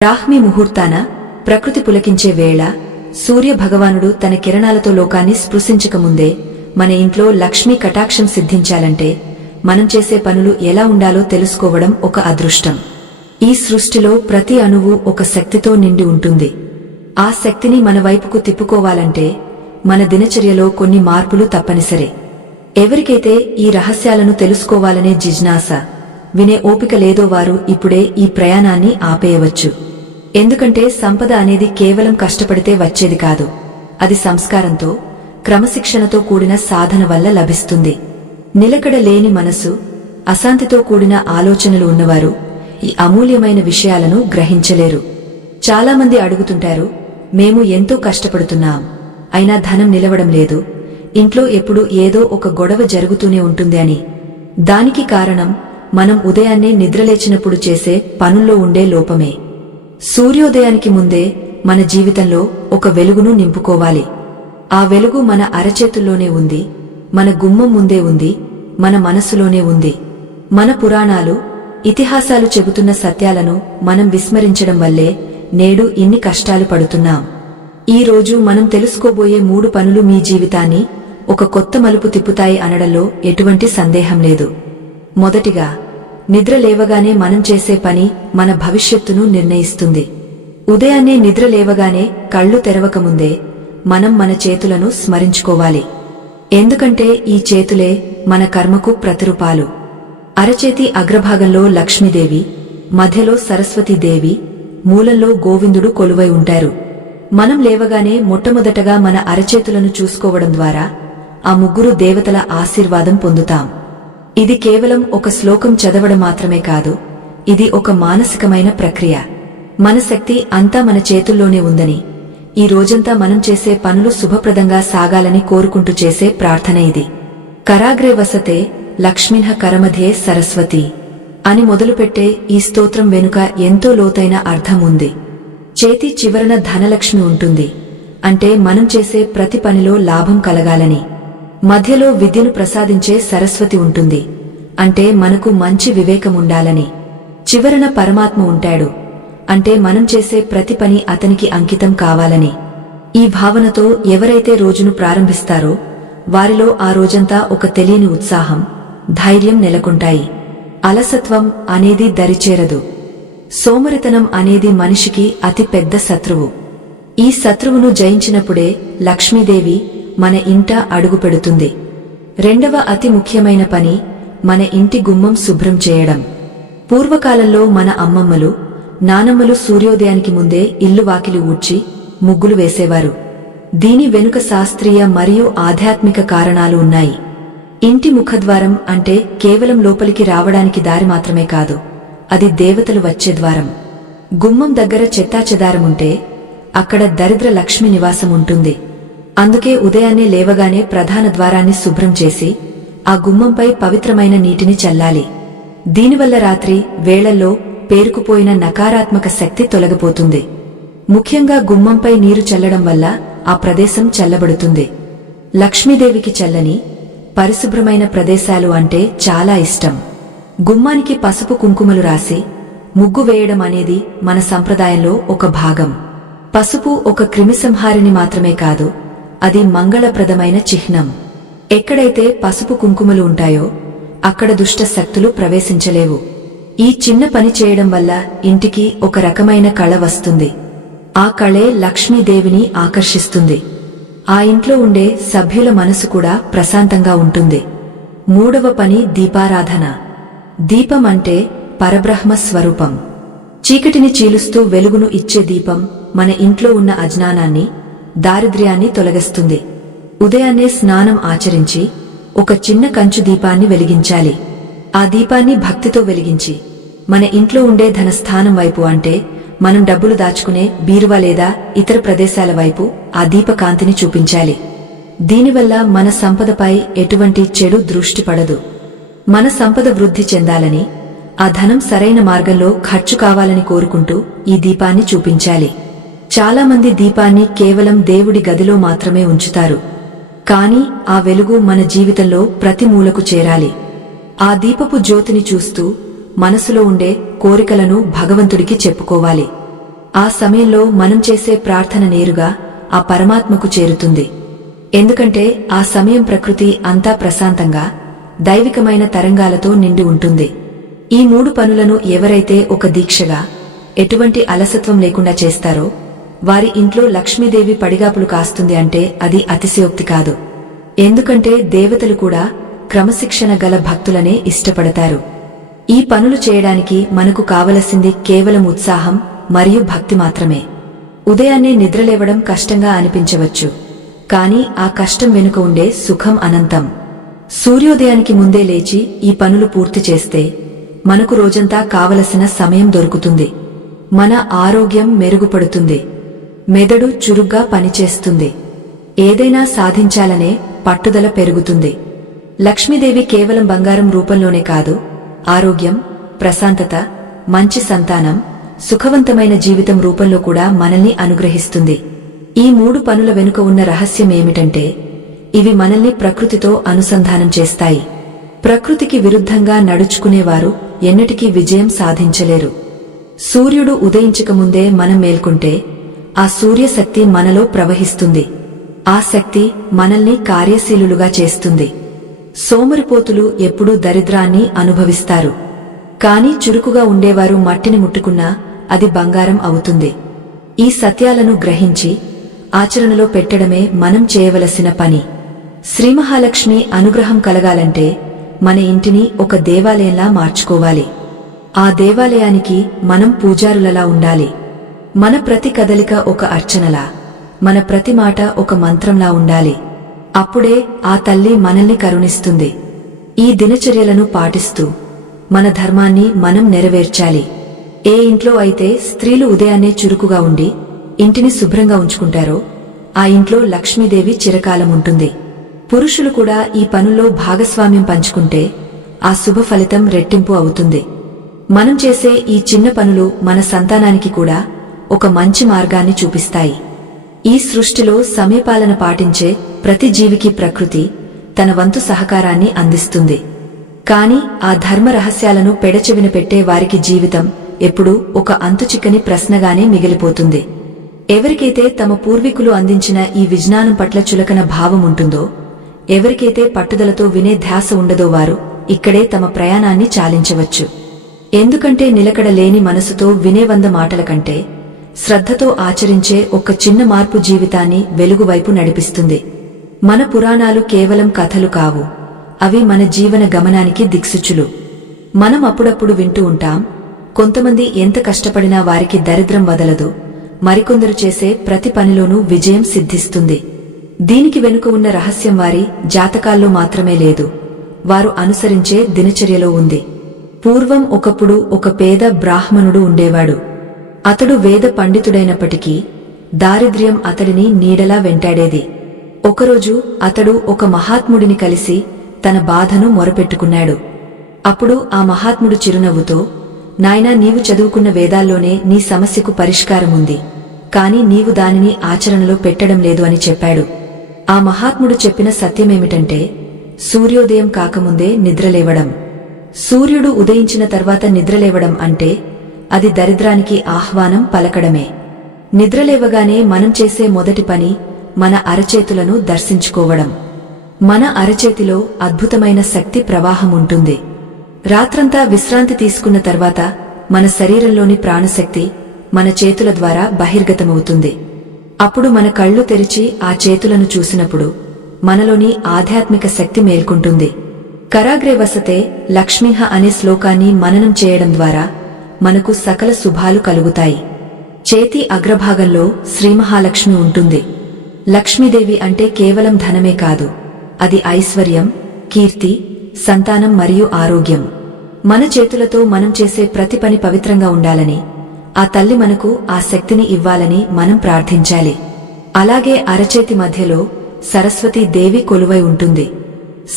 బ్రాహ్మీ ముహూర్తాన ప్రకృతి పులకించే వేళ సూర్య భగవానుడు తన కిరణాలతో లోకాన్ని స్పృశించకముందే మన ఇంట్లో లక్ష్మీ కటాక్షం సిద్ధించాలంటే మనం చేసే పనులు ఎలా ఉండాలో తెలుసుకోవడం ఒక అదృష్టం. ఈ సృష్టిలో ప్రతి అణువు ఒక శక్తితో నిండి ఉంటుంది. ఆ శక్తిని మన వైపుకు తిప్పుకోవాలంటే మన దినచర్యలో కొన్ని మార్పులు తప్పనిసరే. ఎవరికైతే ఈ రహస్యాలను తెలుసుకోవాలనే జిజ్ఞాస, వినే ఓపిక లేదో వారు ఇప్పుడే ఈ ప్రయాణాన్ని ఆపేయవచ్చు. ఎందుకంటే సంపద అనేది కేవలం కష్టపడితే వచ్చేది కాదు. అది సంస్కారంతో, క్రమశిక్షణతో కూడిన సాధన వల్ల లభిస్తుంది. నిలకడ లేని మనసు, అశాంతితో కూడిన ఆలోచనలు ఉన్నవారు ఈ అమూల్యమైన విషయాలను గ్రహించలేరు. చాలామంది అడుగుతుంటారు, మేము ఎంతో కష్టపడుతున్నాం, అయినా ధనం నిలవడం లేదు, ఇంట్లో ఎప్పుడూ ఏదో ఒక గొడవ జరుగుతూనే ఉంటుంది అని. దానికి కారణం మనం ఉదయాన్నే నిద్రలేచినప్పుడు చేసే పనుల్లో ఉండే లోపమే. సూర్యోదయానికి ముందే మన జీవితంలో ఒక వెలుగును నింపుకోవాలి. ఆ వెలుగు మన అరచేతుల్లోనే ఉంది, మన గుమ్మం ముందే ఉంది, మన మనస్సులోనే ఉంది. మన పురాణాలు, ఇతిహాసాలు చెబుతున్న సత్యాలను మనం విస్మరించడం వల్లే నేడు ఇన్ని కష్టాలు పడుతున్నాం. ఈ రోజు మనం తెలుసుకోబోయే 3 పనులు మీ జీవితాన్ని ఒక కొత్త మలుపు తిప్పుతాయి అనడంలో ఎటువంటి సందేహం లేదు. మొదటిగా, నిద్ర లేవగానే మనం చేసే పని మన భవిష్యత్తును నిర్ణయిస్తుంది. ఉదయాన్నే నిద్ర లేవగానే కళ్ళు తెరవకముందే మనం మన చేతులను స్మరించుకోవాలి. ఎందుకంటే ఈ చేతులే మన కర్మకు ప్రతిరూపాలు. అరచేతి అగ్రభాగంలో లక్ష్మీదేవి, మధ్యలో సరస్వతీదేవి, మూలంలో గోవిందుడు కొలువై ఉంటారు. మనం లేవగానే మొట్టమొదటగా మన అరచేతులను చూసుకోవడం ద్వారా ఆ 3 దేవతల ఆశీర్వాదం పొందుతాం. ఇది కేవలం ఒక శ్లోకం చదవడం మాత్రమే కాదు, ఇది ఒక మానసికమైన ప్రక్రియ. మన శక్తి అంతా మన చేతుల్లోనే ఉందని, ఈ రోజంతా మనం చేసే పనులు శుభప్రదంగా సాగాలని కోరుకుంటూ చేసే ప్రార్థన ఇది. కరాగ్రే వసతే లక్ష్మిన్హ కరమధ్యే సరస్వతి అని మొదలుపెట్టే ఈ స్తోత్రం వెనుక ఎంతో లోతైన అర్థం ఉంది. చేతి చివరన ధనలక్ష్మి ఉంటుంది, అంటే మనం చేసే ప్రతి పనిలో లాభం కలగాలని. మధ్యలో విద్యను ప్రసాదించే సరస్వతి ఉంటుంది, అంటే మనకు మంచి వివేకం ఉండాలని. చివరన పరమాత్మ ఉంటాడు, అంటే మనం చేసే ప్రతి పని అతనికి అంకితం కావాలని. ఈ భావనతో ఎవరైతే రోజును ప్రారంభిస్తారో వారిలో ఆ రోజంతా ఒక తెలియని ఉత్సాహం, ధైర్యం నెలకొంటాయి. అలసత్వం అనేది దరిచేరదు. సోమరితనం అనేది మనిషికి అతి పెద్ద శత్రువు. ఈ శత్రువును జయించినప్పుడే లక్ష్మీదేవి మన ఇంట అడుగుపెడుతుంది. రెండవ అతి ముఖ్యమైన పని మన ఇంటి గుమ్మం శుభ్రం చేయడం. పూర్వకాలంలో మన అమ్మమ్మలు, నానమ్మలు సూర్యోదయానికి ముందే ఇల్లు వాకిలి ఊడ్చి ముగ్గులు వేసేవారు. దీని వెనుక శాస్త్రీయ మరియు ఆధ్యాత్మిక కారణాలు ఉన్నాయి. ఇంటి ముఖద్వారం అంటే కేవలం లోపలికి రావడానికి దారి మాత్రమే కాదు, అది దేవతలు వచ్చే ద్వారం. గుమ్మం దగ్గర చెత్తాచెదారముంటే అక్కడ దరిద్ర లక్ష్మి నివాసం ఉంటుంది. అందుకే ఉదయాన్నే లేవగానే ప్రధాన ద్వారాన్ని శుభ్రం చేసి ఆ గుమ్మంపై పవిత్రమైన నీటిని చల్లాలి. దీనివల్ల రాత్రి వేళల్లో పేరుకుపోయిన నకారాత్మక శక్తి తొలగిపోతుంది. ముఖ్యంగా గుమ్మంపై నీరు చల్లడం వల్ల ఆ ప్రదేశం చల్లబడుతుంది. లక్ష్మీదేవికి చల్లని, పరిశుభ్రమైన ప్రదేశాలు అంటే చాలా ఇష్టం. గుమ్మానికి పసుపు కుంకుమలు రాసి ముగ్గు వేయడం అనేది మన సంప్రదాయంలో ఒక భాగం. పసుపు ఒక క్రిమిసంహారిని మాత్రమే కాదు, అది మంగళప్రదమైన చిహ్నం. ఎక్కడైతే పసుపు కుంకుమలు ఉంటాయో అక్కడ దుష్ట శక్తులు ప్రవేశించలేవు. ఈ చిన్న పని చేయడం వల్ల ఇంటికి ఒక రకమైన కళ వస్తుంది. ఆ కళే లక్ష్మీదేవిని ఆకర్షిస్తుంది. ఆ ఇంట్లో ఉండే సభ్యుల మనసు కూడా ప్రశాంతంగా ఉంటుంది. మూడవ పని దీపారాధన. దీపం అంటే పరబ్రహ్మ స్వరూపం. చీకటిని చీలుస్తూ వెలుగును ఇచ్చే దీపం మన ఇంట్లో ఉన్న అజ్ఞానాన్ని, దారిద్ర్యాన్ని తొలగిస్తుంది. ఉదయాన్నే స్నానం ఆచరించి ఒక చిన్న కంచు దీపాన్ని వెలిగించాలి. ఆ దీపాన్ని భక్తితో వెలిగించి మన ఇంట్లో ఉండే ధనస్థానం వైపు, అంటే మనం డబ్బులు దాచుకునే బీరువా లేదా ఇతర ప్రదేశాల వైపు ఆ దీపకాంతిని చూపించాలి. దీనివల్ల మన సంపదపై ఎటువంటి చెడు దృష్టి పడదు. మన సంపద వృద్ధి చెందాలని, ఆ ధనం సరైన మార్గంలో ఖర్చు కావాలని కోరుకుంటూ ఈ దీపాన్ని చూపించాలి. చాలామంది దీపాన్ని కేవలం దేవుడి గదిలో మాత్రమే ఉంచుతారు, కాని ఆ వెలుగు మన జీవితంలో ప్రతి మూలకు చేరాలి. ఆ దీపపు జ్యోతిని చూస్తూ మనసులో ఉండే కోరికలను భగవంతుడికి చెప్పుకోవాలి. ఆ సమయంలో మనం చేసే ప్రార్థన నేరుగా ఆ పరమాత్మకు చేరుతుంది. ఎందుకంటే ఆ సమయం ప్రకృతి అంతా ప్రశాంతంగా దైవికమైన తరంగాలతో నిండి ఉంటుంది. ఈ 3 పనులను ఎవరైతే ఒక దీక్షగా ఎటువంటి అలసత్వం లేకుండా చేస్తారో వారి ఇంట్లో లక్ష్మీదేవి పడిగాపులు కాస్తుంది అంటే అది అతిశయోక్తి కాదు. ఎందుకంటే దేవతలు కూడా క్రమశిక్షణ గల భక్తులనే ఇష్టపడతారు. ఈ పనులు చేయడానికి మనకు కావలసింది కేవలం ఉత్సాహం మరియు భక్తి మాత్రమే. ఉదయాన్నే నిద్రలేవడం కష్టంగా అనిపించవచ్చు, కాని ఆ కష్టం వెనుక ఉండే సుఖం అనంతం. సూర్యోదయానికి ముందే లేచి ఈ పనులు పూర్తి చేస్తే మనకు రోజంతా కావలసిన సమయం దొరుకుతుంది. మన ఆరోగ్యం మెరుగుపడుతుంది, మెదడు చురుగ్గా పనిచేస్తుంది, ఏదైనా సాధించాలనే పట్టుదల పెరుగుతుంది. లక్ష్మీదేవి కేవలం బంగారం రూపంలోనే కాదు, ఆరోగ్యం, ప్రశాంతత, మంచి సంతానం, సుఖవంతమైన జీవితం రూపంలో కూడా మనల్ని అనుగ్రహిస్తుంది. ఈ 3 పనుల వెనుక ఉన్న రహస్యం ఏమిటంటే ఇవి మనల్ని ప్రకృతితో అనుసంధానం చేస్తాయి. ప్రకృతికి విరుద్ధంగా నడుచుకునేవారు ఎన్నటికీ విజయం సాధించలేరు. సూర్యుడు ఉదయించకముందే మనం మేల్కొంటే ఆ సూర్యశక్తి మనలో ప్రవహిస్తుంది. ఆ శక్తి మనల్ని కార్యశీలులుగా చేస్తుంది. సోమరిపోతులు ఎప్పుడూ దరిద్రాన్ని అనుభవిస్తారు, కాని చురుకుగా ఉండేవారు మట్టిని ముట్టుకున్నా అది బంగారం అవుతుంది. ఈ సత్యాలను గ్రహించి ఆచరణలో పెట్టడమే మనం చేయవలసిన పని. శ్రీమహాలక్ష్మి అనుగ్రహం కలగాలంటే మన ఇంటిని ఒక దేవాలయంలా మార్చుకోవాలి. ఆ దేవాలయానికి మనం పూజారులలా ఉండాలి. మన ప్రతి కదలిక ఒక అర్చనలా, మన ప్రతి మాట ఒక మంత్రంలా ఉండాలి. అప్పుడే ఆ తల్లి మనల్ని కరుణిస్తుంది. ఈ దినచర్యలను పాటిస్తూ మన ధర్మాన్ని మనం నెరవేర్చాలి. ఏ ఇంట్లో అయితే స్త్రీలు ఉదయాన్నే చురుకుగా ఉండి ఇంటిని శుభ్రంగా ఉంచుకుంటారో ఆ ఇంట్లో లక్ష్మీదేవి చిరకాలం ఉంటుంది. పురుషులు కూడా ఈ పనుల్లో భాగస్వామ్యం పంచుకుంటే ఆ శుభ ఫలితం రెట్టింపు అవుతుంది. మనం చేసే ఈ చిన్న పనులు మన సంతానానికి కూడా ఒక మంచి మార్గాన్ని చూపిస్తాయి. ఈ సృష్టిలో సమయపాలన పాటించే ప్రతి జీవికి ప్రకృతి తన వంతు సహకారాన్ని అందిస్తుంది. కాని ఆ ధర్మ రహస్యాలను పెడచెవిన పెట్టే వారికి జీవితం ఎప్పుడూ ఒక అంతుచిక్కని ప్రశ్నగానే మిగిలిపోతుంది. ఎవరికైతే తమ పూర్వీకులు అందించిన ఈ విజ్ఞానం పట్ల చులకన భావం ఉంటుందో, ఎవరికైతే పట్టుదలతో వినే ధ్యాస ఉండదో వారు ఇక్కడే తమ ప్రయాణాన్ని చాలించవచ్చు. ఎందుకంటే నిలకడ లేని మనసుతో వినే 100 మాటల కంటే శ్రద్ధతో ఆచరించే ఒక చిన్న మార్పు జీవితాన్ని వెలుగువైపు నడిపిస్తుంది. మన పురాణాలు కేవలం కథలు కావు, అవి మన జీవన గమనానికి దిక్సూచులు. మనం అప్పుడప్పుడు వింటూ ఉంటాం, కొంతమంది ఎంత కష్టపడినా వారికి దరిద్రం వదలదు, మరికొందరు చేసే ప్రతి పనిలోనూ విజయం సిద్ధిస్తుంది. దీనికి వెనుక ఉన్న రహస్యం వారి జాతకాల్లో మాత్రమే లేదు, వారు అనుసరించే దినచర్యలో ఉంది. పూర్వం ఒకప్పుడు ఒక పేద బ్రాహ్మణుడు ఉండేవాడు. అతడు వేద పండితుడైనప్పటికీ దారిద్ర్యం అతడిని నీడలా వెంటాడేది. ఒకరోజు అతడు ఒక మహాత్ముడిని కలిసి తన బాధను మొరపెట్టుకున్నాడు. అప్పుడు ఆ మహాత్ముడు చిరునవ్వుతో, నాయనా, నీవు చదువుకున్న వేదాల్లోనే నీ సమస్యకు పరిష్కారముంది, కాని నీవు దానిని ఆచరణలో పెట్టడం లేదు అని చెప్పాడు. ఆ మహాత్ముడు చెప్పిన సత్యమేమిటంటే సూర్యోదయం కాకముందే నిద్రలేవడం. సూర్యుడు ఉదయించిన తర్వాత నిద్రలేవడం అంటే అది దరిద్రానికి ఆహ్వానం పలకడమే. నిద్రలేవగానే మనం చేసే మొదటి పని మన అరచేతులను దర్శించుకోవడం. మన అరచేతిలో అద్భుతమైన శక్తి ప్రవాహం ఉంటుంది. రాత్రంతా విశ్రాంతి తీసుకున్న తర్వాత మన శరీరంలోని ప్రాణశక్తి మన చేతుల ద్వారా బహిర్గతమవుతుంది. అప్పుడు మన కళ్ళు తెరిచి ఆ చేతులను చూసినప్పుడు మనలోని ఆధ్యాత్మిక శక్తి మేల్కొంటుంది. కరాగ్రే వసతే లక్ష్మీహ అనే శ్లోకాన్ని మననం చేయడం ద్వారా మనకు సకల శుభాలు కలుగుతాయి. చేతి అగ్రభాగంలో శ్రీమహాలక్ష్మి ఉంటుంది. లక్ష్మీదేవి అంటే కేవలం ధనమే కాదు, అది ఐశ్వర్యం, కీర్తి, సంతానం మరియు ఆరోగ్యం. మన చేతులతో మనం చేసే ప్రతి పని పవిత్రంగా ఉండాలని, ఆ తల్లి మనకు ఆ శక్తిని ఇవ్వాలని మనం ప్రార్థించాలి. అలాగే అరచేతి మధ్యలో సరస్వతీ దేవి కొలువై ఉంటుంది.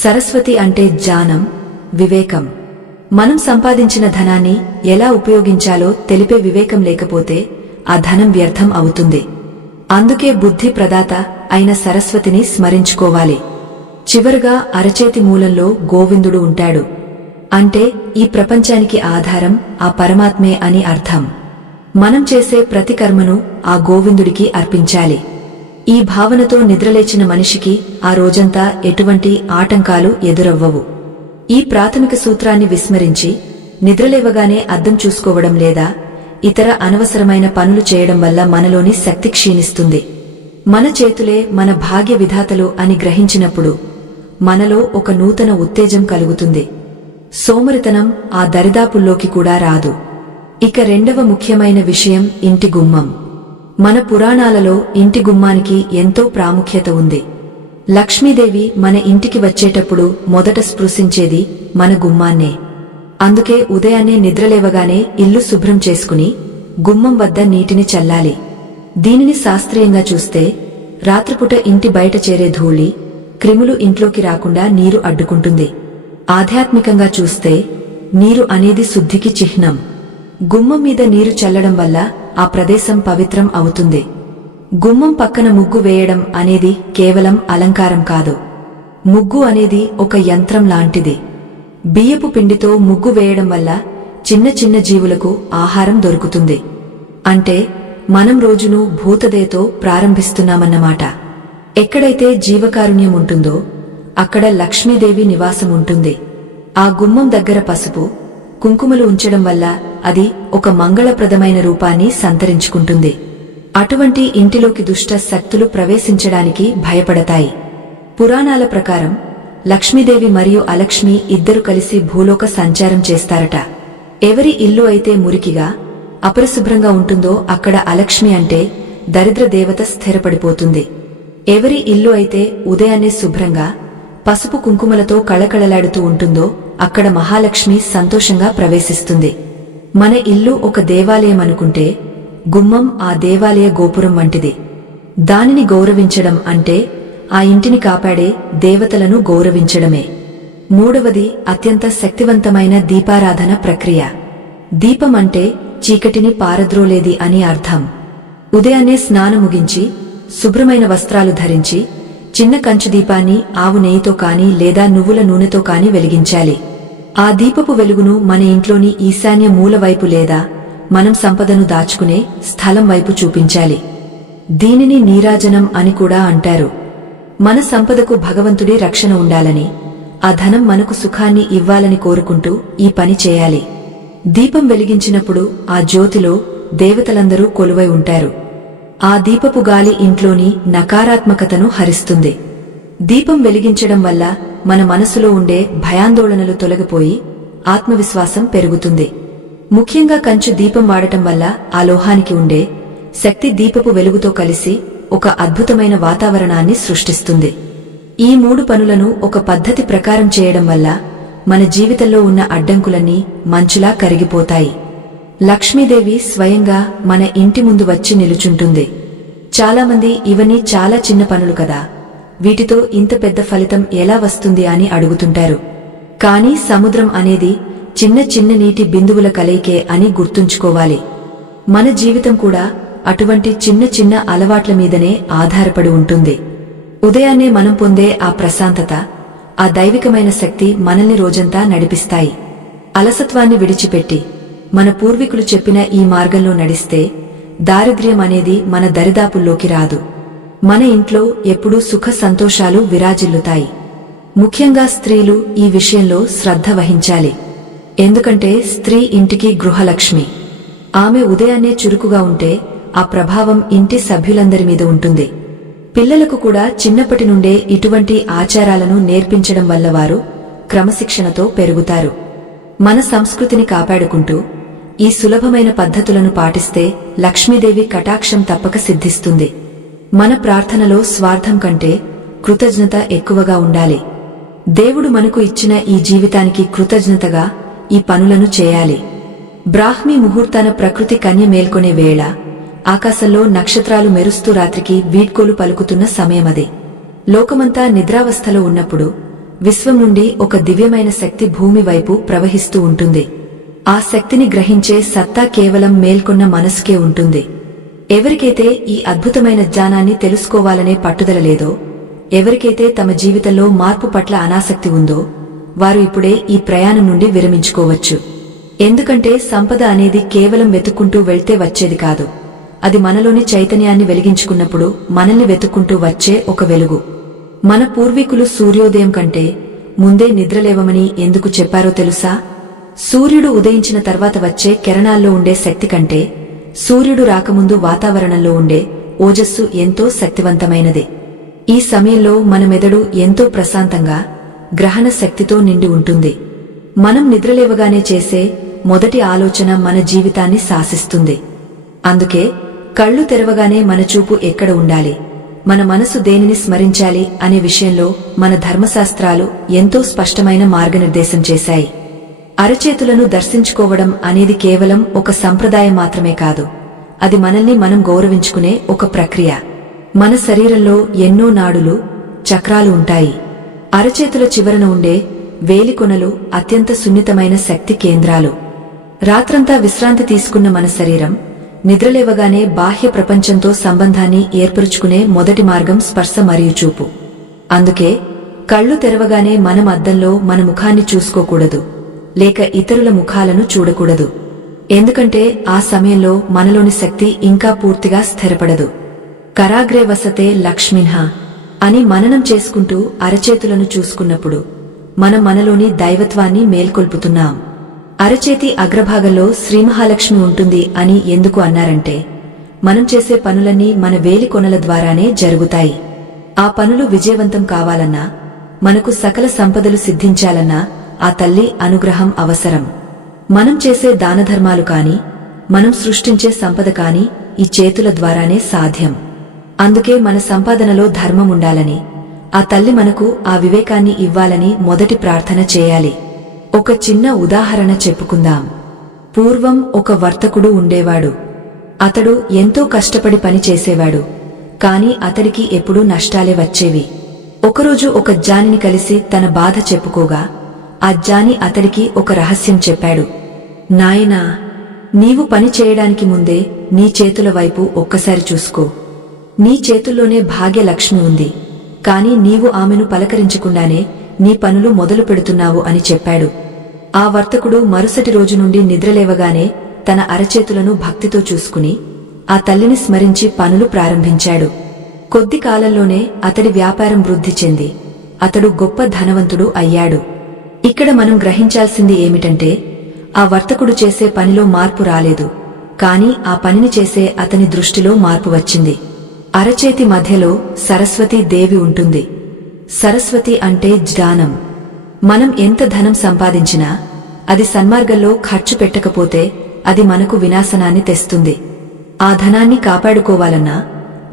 సరస్వతి అంటే జ్ఞానం, వివేకం. మనం సంపాదించిన ధనాన్ని ఎలా ఉపయోగించాలో తెలిపే వివేకం లేకపోతే ఆ ధనం వ్యర్థం అవుతుంది. అందుకే బుద్ధి ప్రదాత అయిన సరస్వతిని స్మరించుకోవాలి. చివరగా అరచేతి మూలంలో గోవిందుడు ఉంటాడు. అంటే ఈ ప్రపంచానికి ఆధారం ఆ పరమాత్మే అని అర్థం. మనం చేసే ప్రతి కర్మను ఆ గోవిందుడికి అర్పించాలి. ఈ భావనతో నిద్రలేచిన మనిషికి ఆ రోజంతా ఎటువంటి ఆటంకాలు ఎదురవ్వవు. ఈ ప్రాథమిక సూత్రాన్ని విస్మరించి నిద్రలేవగానే అద్దం చూసుకోవడం లేదా ఇతర అనవసరమైన పనులు చేయడం వల్ల మనలోని శక్తి క్షీణిస్తుంది. మన చేతులే మన భాగ్య విధాతలు అని గ్రహించినప్పుడు మనలో ఒక నూతన ఉత్తేజం కలుగుతుంది. సోమరితనం ఆ దరిదాపుల్లోకి కూడా రాదు. ఇక రెండవ ముఖ్యమైన విషయం ఇంటి గుమ్మం. మన పురాణాలలో ఇంటి గుమ్మానికి ఎంతో ప్రాముఖ్యత ఉంది. లక్ష్మీదేవి మన ఇంటికి వచ్చేటప్పుడు మొదట స్పృశించేది మన గుమ్మాన్నే. అందుకే ఉదయాన్నే నిద్రలేవగానే ఇల్లు శుభ్రం చేసుకుని గుమ్మం వద్ద నీటిని చల్లాలి. దీనిని శాస్త్రీయంగా చూస్తే రాత్రిపూట ఇంటి బయట చేరే ధూళి, క్రిములు ఇంట్లోకి రాకుండా నీరు అడ్డుకుంటుంది. ఆధ్యాత్మికంగా చూస్తే నీరు అనేది శుద్ధికి చిహ్నం. గుమ్మం మీద నీరు చల్లడం వల్ల ఆ ప్రదేశం పవిత్రం అవుతుంది. గుమ్మం పక్కన ముగ్గు వేయడం అనేది కేవలం అలంకారం కాదు. ముగ్గు అనేది ఒక యంత్రం లాంటిది. బియ్యపు పిండితో ముగ్గు వేయడం వల్ల చిన్న చిన్న జీవులకు ఆహారం దొరుకుతుంది. అంటే మనం రోజును భూతదయతో ప్రారంభిస్తున్నామన్నమాట. ఎక్కడైతే జీవకారుణ్యం ఉంటుందో అక్కడ లక్ష్మీదేవి నివాసం ఉంటుంది. ఆ గుమ్మం దగ్గర పసుపు, కుంకుమలు ఉంచడం వల్ల అది ఒక మంగళప్రదమైన రూపాన్ని సంతరించుకుంటుంది. అటువంటి ఇంటిలోకి దుష్ట శక్తులు ప్రవేశించడానికి భయపడతాయి. పురాణాల ప్రకారం లక్ష్మీదేవి మరియు అలక్ష్మి ఇద్దరు కలిసి భూలోక సంచారం చేస్తారట. ఎవరి ఇల్లు అయితే మురికిగా, అపరిశుభ్రంగా ఉంటుందో అక్కడ అలక్ష్మి అంటే దరిద్ర దేవత స్థిరపడిపోతుంది. ఎవరి ఇల్లు అయితే ఉదయాన్నే శుభ్రంగా, పసుపు కుంకుమలతో కళకళలాడుతూ ఉంటుందో అక్కడ మహాలక్ష్మి సంతోషంగా ప్రవేశిస్తుంది. మన ఇల్లు ఒక దేవాలయం అనుకుంటే గుమ్మం ఆ దేవాలయ గోపురం వంటిది. దానిని గౌరవించడం అంటే ఆ ఇంటిని కాపాడే దేవతలను గౌరవించడమే. మూడవది అత్యంత శక్తివంతమైన దీపారాధన ప్రక్రియ. దీపం అంటే చీకటిని పారద్రోలేది అని అర్థం. ఉదయాన్నే స్నానం ముగించి శుభ్రమైన వస్త్రాలు ధరించి చిన్న కంచు దీపాన్ని ఆవు నెయ్యితో కాని లేదా నువ్వుల నూనెతో కాని వెలిగించాలి. ఆ దీపపు వెలుగును మన ఇంట్లోని ఈశాన్య మూల వైపు లేదా మనం సంపదను దాచుకునే స్థలం వైపు చూపించాలి. దీనిని నీరాజనం అని కూడా అంటారు. మన సంపదకు భగవంతుడి రక్షణ ఉండాలని, ఆ ధనం మనకు సుఖాన్ని ఇవ్వాలని కోరుకుంటూ ఈ పని చేయాలి. దీపం వెలిగించినప్పుడు ఆ జ్యోతిలో దేవతలందరూ కొలువై ఉంటారు. ఆ దీపపు గాలి ఇంట్లోని నకారాత్మకతను హరిస్తుంది. దీపం వెలిగించడం వల్ల మన మనసులో ఉండే భయాందోళనలు తొలగిపోయి ఆత్మవిశ్వాసం పెరుగుతుంది. ముఖ్యంగా కంచు దీపం వాడటం వల్ల ఆ లోహానికి ఉండే శక్తి దీపపు వెలుగుతో కలిసి ఒక అద్భుతమైన వాతావరణాన్ని సృష్టిస్తుంది. ఈ మూడు పనులను ఒక పద్ధతి ప్రకారం చేయడం వల్ల మన జీవితంలో ఉన్న అడ్డంకులన్నీ మంచులా కరిగిపోతాయి. లక్ష్మీదేవి స్వయంగా మన ఇంటి ముందు వచ్చి నిలుచుంటుంది. చాలామంది ఇవన్నీ చాలా చిన్న పనులు కదా, వీటితో ఇంత పెద్ద ఫలితం ఎలా వస్తుంది అని అడుగుతుంటారు. కానీ సముద్రం అనేది చిన్న చిన్న నీటి బిందువుల కలయికే అని గుర్తుంచుకోవాలి. మన జీవితం కూడా అటువంటి చిన్న చిన్న అలవాట్ల మీదనే ఆధారపడి ఉంటుంది. ఉదయాన్నే మనం పొందే ఆ ప్రశాంతత, ఆ దైవికమైన శక్తి మనల్ని రోజంతా నడిపిస్తాయి. అలసత్వాన్ని విడిచిపెట్టి మన పూర్వీకులు చెప్పిన ఈ మార్గంలో నడిస్తే దారిద్ర్యం అనేది మన దరిదాపుల్లోకి రాదు. మన ఇంట్లో ఎప్పుడూ సుఖ సంతోషాలు విరాజిల్లుతాయి. ముఖ్యంగా స్త్రీలు ఈ విషయంలో శ్రద్ధ వహించాలి. ఎందుకంటే స్త్రీ ఇంటికి గృహలక్ష్మి. ఆమె ఉదయాన్నే చురుకుగా ఉంటే ఆ ప్రభావం ఇంటి సభ్యులందరి మీద ఉంటుంది. పిల్లలకు కూడా చిన్నప్పటి నుండే ఇటువంటి ఆచారాలను నేర్పించడం వల్ల వారు క్రమశిక్షణతో పెరుగుతారు. మన సంస్కృతిని కాపాడుకుంటూ ఈ సులభమైన పద్ధతులను పాటిస్తే లక్ష్మీదేవి కటాక్షం తప్పక సిద్ధిస్తుంది. మన ప్రార్థనలో స్వార్థం కంటే కృతజ్ఞత ఎక్కువగా ఉండాలి. దేవుడు మనకు ఇచ్చిన ఈ జీవితానికి కృతజ్ఞతగా ఈ పనులను చేయాలి. బ్రాహ్మీ ముహూర్తాన ప్రకృతి కన్య మేల్కొనే వేళ, ఆకాశంలో నక్షత్రాలు మెరుస్తూ రాత్రికి వీడ్కోలు పలుకుతున్న సమయమది. లోకమంతా నిద్రావస్థలో ఉన్నప్పుడు విశ్వం నుండి ఒక దివ్యమైన శక్తి భూమి వైపు ప్రవహిస్తూ ఉంటుంది. ఆ శక్తిని గ్రహించే సత్తా కేవలం మేల్కొన్న మనసుకే ఉంటుంది. ఎవరికైతే ఈ అద్భుతమైన జ్ఞానాన్ని తెలుసుకోవాలనే పట్టుదల లేదో, ఎవరికైతే తమ జీవితంలో మార్పు పట్ల అనాసక్తి ఉందో, వారు ఇప్పుడే ఈ ప్రయాణం నుండి విరమించుకోవచ్చు. ఎందుకంటే సంపద అనేది కేవలం వెతుక్కుంటూ వెళ్తే వచ్చేది కాదు. అది మనలోని చైతన్యాన్ని వెలిగించుకున్నప్పుడు మనల్ని వెతుక్కుంటూ వచ్చే ఒక వెలుగు. మన పూర్వీకులు సూర్యోదయం కంటే ముందే నిద్రలేవమని ఎందుకు చెప్పారో తెలుసా? సూర్యుడు ఉదయించిన తర్వాత వచ్చే కిరణాల్లో ఉండే శక్తి కంటే సూర్యుడు రాకముందు వాతావరణంలో ఉండే ఓజస్సు ఎంతో శక్తివంతమైనది. ఈ సమయంలో మన మెదడు ఎంతో ప్రశాంతంగా గ్రహణ శక్తితో నిండి ఉంటుంది. మనం నిద్రలేవగానే చేసే మొదటి ఆలోచన మన జీవితాన్ని శాసిస్తుంది. అందుకే కళ్ళు తెరవగానే మన చూపు ఎక్కడ ఉండాలి, మన మనసు దేనిని స్మరించాలి అనే విషయంలో మన ధర్మశాస్త్రాలు ఎంతో స్పష్టమైన మార్గనిర్దేశం చేశాయి. అరచేతులను దర్శించుకోవడం అనేది కేవలం ఒక సంప్రదాయం మాత్రమే కాదు, అది మనల్ని మనం గౌరవించుకునే ఒక ప్రక్రియ. మన శరీరంలో ఎన్నో నాడులు, చక్రాలు ఉంటాయి. అరచేతుల చివరన ఉండే వేలికొనలు అత్యంత సున్నితమైన శక్తి కేంద్రాలు. రాత్రంతా విశ్రాంతి తీసుకున్న మన శరీరం నిద్రలేవగానే బాహ్య ప్రపంచంతో సంబంధాన్ని ఏర్పరుచుకునే మొదటి మార్గం స్పర్శ మరియు చూపు. అందుకే కళ్ళు తెరవగానే మనం అద్దంలో మన ముఖాన్ని చూసుకోకూడదు, లేక ఇతరుల ముఖాలను చూడకూడదు. ఎందుకంటే ఆ సమయంలో మనలోని శక్తి ఇంకా పూర్తిగా స్థిరపడదు. కరాగ్రే వసతే లక్ష్మిన్హ అని మననం చేసుకుంటూ అరచేతులను చూసుకున్నప్పుడు మనం మనలోని దైవత్వాన్ని మేల్కొల్పుతున్నాం. అరచేతి అగ్రభాగంలో శ్రీమహాలక్ష్మి ఉంటుంది అని ఎందుకు అన్నారంటే, మనం చేసే పనులన్నీ మన వేలి కొనల ద్వారానే జరుగుతాయి. ఆ పనులు విజయవంతం కావాలన్నా, మనకు సకల సంపదలు సిద్ధించాలన్నా ఆ తల్లి అనుగ్రహం అవసరం. మనం చేసే దానధర్మాలు కాని, మనం సృష్టించే సంపద కాని ఈ చేతుల ద్వారానే సాధ్యం. అందుకే మన సంపాదనలో ధర్మం ఉండాలని, ఆ తల్లి మనకు ఆ వివేకాన్ని ఇవ్వాలని మొదటి ప్రార్థన చేయాలి. ఒక చిన్న ఉదాహరణ చెప్పుకుందాం. పూర్వం ఒక వర్తకుడు ఉండేవాడు. అతడు ఎంతో కష్టపడి పని చేసేవాడు, కాని అతడికి ఎప్పుడూ నష్టాలే వచ్చేవి. ఒకరోజు ఒక జానిని కలిసి తన బాధ చెప్పుకోగా ఆ జాని అతడికి ఒక రహస్యం చెప్పాడు. నాయనా, నీవు పని చేయడానికి ముందే నీ చేతుల వైపు ఒక్కసారి చూసుకో. నీ చేతుల్లోనే భాగ్యలక్ష్మి ఉంది, కాని నీవు ఆమెను పలకరించకుండానే నీ పనులు మొదలు పెడుతున్నావు అని చెప్పాడు. ఆ వర్తకుడు మరుసటి రోజు నుండి నిద్రలేవగానే తన అరచేతులను భక్తితో చూసుకుని ఆ తల్లిని స్మరించి పనులు ప్రారంభించాడు. కొద్ది కాలంలోనే అతడి వ్యాపారం వృద్ధి చెంది అతడు గొప్ప ధనవంతుడు అయ్యాడు. ఇక్కడ మనం గ్రహించాల్సింది ఏమిటంటే, ఆ వర్తకుడు చేసే పనిలో మార్పు రాలేదు, కాని ఆ పనిని చేసే అతని దృష్టిలో మార్పు వచ్చింది. అరచేతి మధ్యలో సరస్వతీ దేవి ఉంటుంది. సరస్వతి అంటే జ్ఞానం. మనం ఎంత ధనం సంపాదించినా అది సన్మార్గంలో ఖర్చు పెట్టకపోతే అది మనకు వినాశనాన్ని తెస్తుంది. ఆ ధనాన్ని కాపాడుకోవాలన్నా,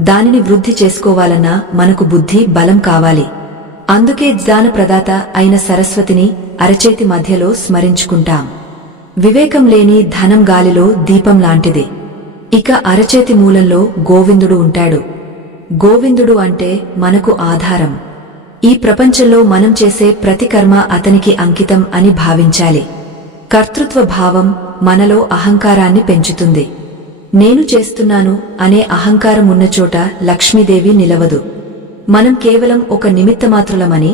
దానిని వృద్ధి చేసుకోవాలన్నా మనకు బుద్ధి, బలం కావాలి. అందుకే జ్ఞాన ప్రదాత అయిన సరస్వతిని అరచేతి మధ్యలో స్మరించుకుంటాం. వివేకం లేని ధనం గాలిలో దీపం లాంటిది. ఇక అరచేతి మూలంలో గోవిందుడు ఉంటాడు. గోవిందుడు అంటే మనకు ఆధారం. ఈ ప్రపంచంలో మనం చేసే ప్రతి కర్మ అతనికి అంకితం అని భావించాలి. కర్తృత్వ భావం మనలో అహంకారాన్ని పెంచుతుంది. నేను చేస్తున్నాను అనే అహంకారం ఉన్న చోట లక్ష్మీదేవి నిలవదు. మనం కేవలం ఒక నిమిత్తమాత్రులమని,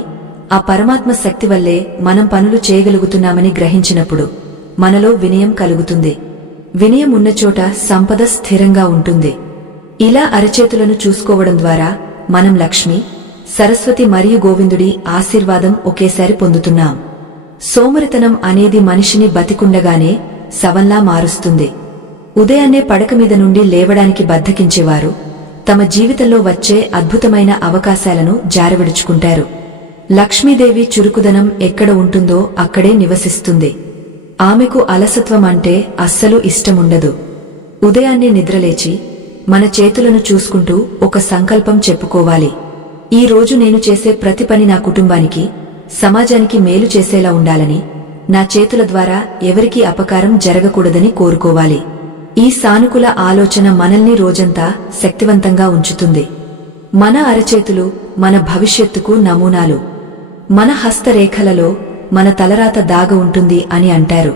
ఆ పరమాత్మ శక్తి వల్లే మనం పనులు చేయగలుగుతున్నామని గ్రహించినప్పుడు మనలో వినయం కలుగుతుంది. వినయం ఉన్న చోట సంపద స్థిరంగా ఉంటుంది. ఇలా అరచేతులను చూసుకోవడం ద్వారా మనం లక్ష్మి, సరస్వతి మరియు గోవిందుడి ఆశీర్వాదం ఒకేసారి పొందుతున్నాం. సోమరితనం అనేది మనిషిని బతికుండగానే శవంలా మారుస్తుంది. ఉదయాన్నే పడక మీద నుండి లేవడానికి బద్ధకించేవారు తమ జీవితంలో వచ్చే అద్భుతమైన అవకాశాలను జారవిడుచుకుంటారు. లక్ష్మీదేవి చురుకుదనం ఎక్కడ ఉంటుందో అక్కడే నివసిస్తుంది. ఆమెకు అలసత్వం అంటే అస్సలు ఇష్టముండదు. ఉదయాన్నే నిద్రలేచి మన చేతులను చూసుకుంటూ ఒక సంకల్పం చెప్పుకోవాలి. ఈ రోజు నేను చేసే ప్రతి పని నా కుటుంబానికి, సమాజానికి మేలు చేసేలా ఉండాలని, నా చేతుల ద్వారా ఎవరికీ అపకారం జరగకూడదని కోరుకోవాలి. ఈ సానుకూల ఆలోచన మనల్ని రోజంతా శక్తివంతంగా ఉంచుతుంది. మన అరచేతులు మన భవిష్యత్తుకు నమూనాలు. మన హస్తరేఖలలో మన తలరాత దాగ ఉంటుంది అని అంటారు.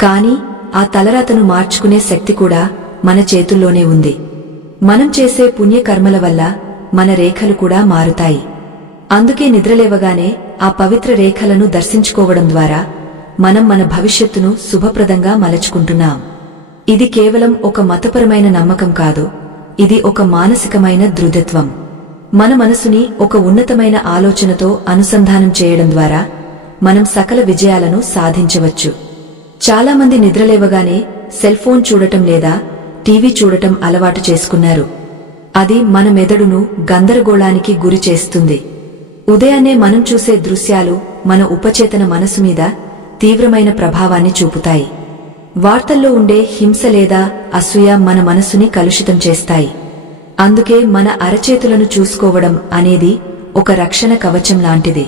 కాని ఆ తలరాతను మార్చుకునే శక్తి కూడా మన చేతుల్లోనే ఉంది. మనం చేసే పుణ్యకర్మల వల్ల మన రేఖలు కూడా మారుతాయి. అందుకే నిద్రలేవగానే ఆ పవిత్ర రేఖలను దర్శించుకోవడం ద్వారా మనం మన భవిష్యత్తును శుభప్రదంగా మలచుకుంటున్నాం. ఇది కేవలం ఒక మతపరమైన నమ్మకం కాదు, ఇది ఒక మానసికమైన దృఢత్వం. మన మనసుని ఒక ఉన్నతమైన ఆలోచనతో అనుసంధానం చేయడం ద్వారా మనం సకల విజయాలను సాధించవచ్చు. చాలామంది నిద్రలేవగానే సెల్ ఫోన్ చూడటం లేదా టీవీ చూడటం అలవాటు చేసుకున్నారు. అది మన మెదడును గందరగోళానికి గురి చేస్తుంది. ఉదయాన్నే మనం చూసే దృశ్యాలు మన ఉపచేతన మనసు మీద తీవ్రమైన ప్రభావాన్ని చూపుతాయి. వార్తల్లో ఉండే హింస లేదా అసూయ మన మనసుని కలుషితం చేస్తాయి. అందుకే మన అరచేతులను చూసుకోవడం అనేది ఒక రక్షణ కవచం లాంటిది.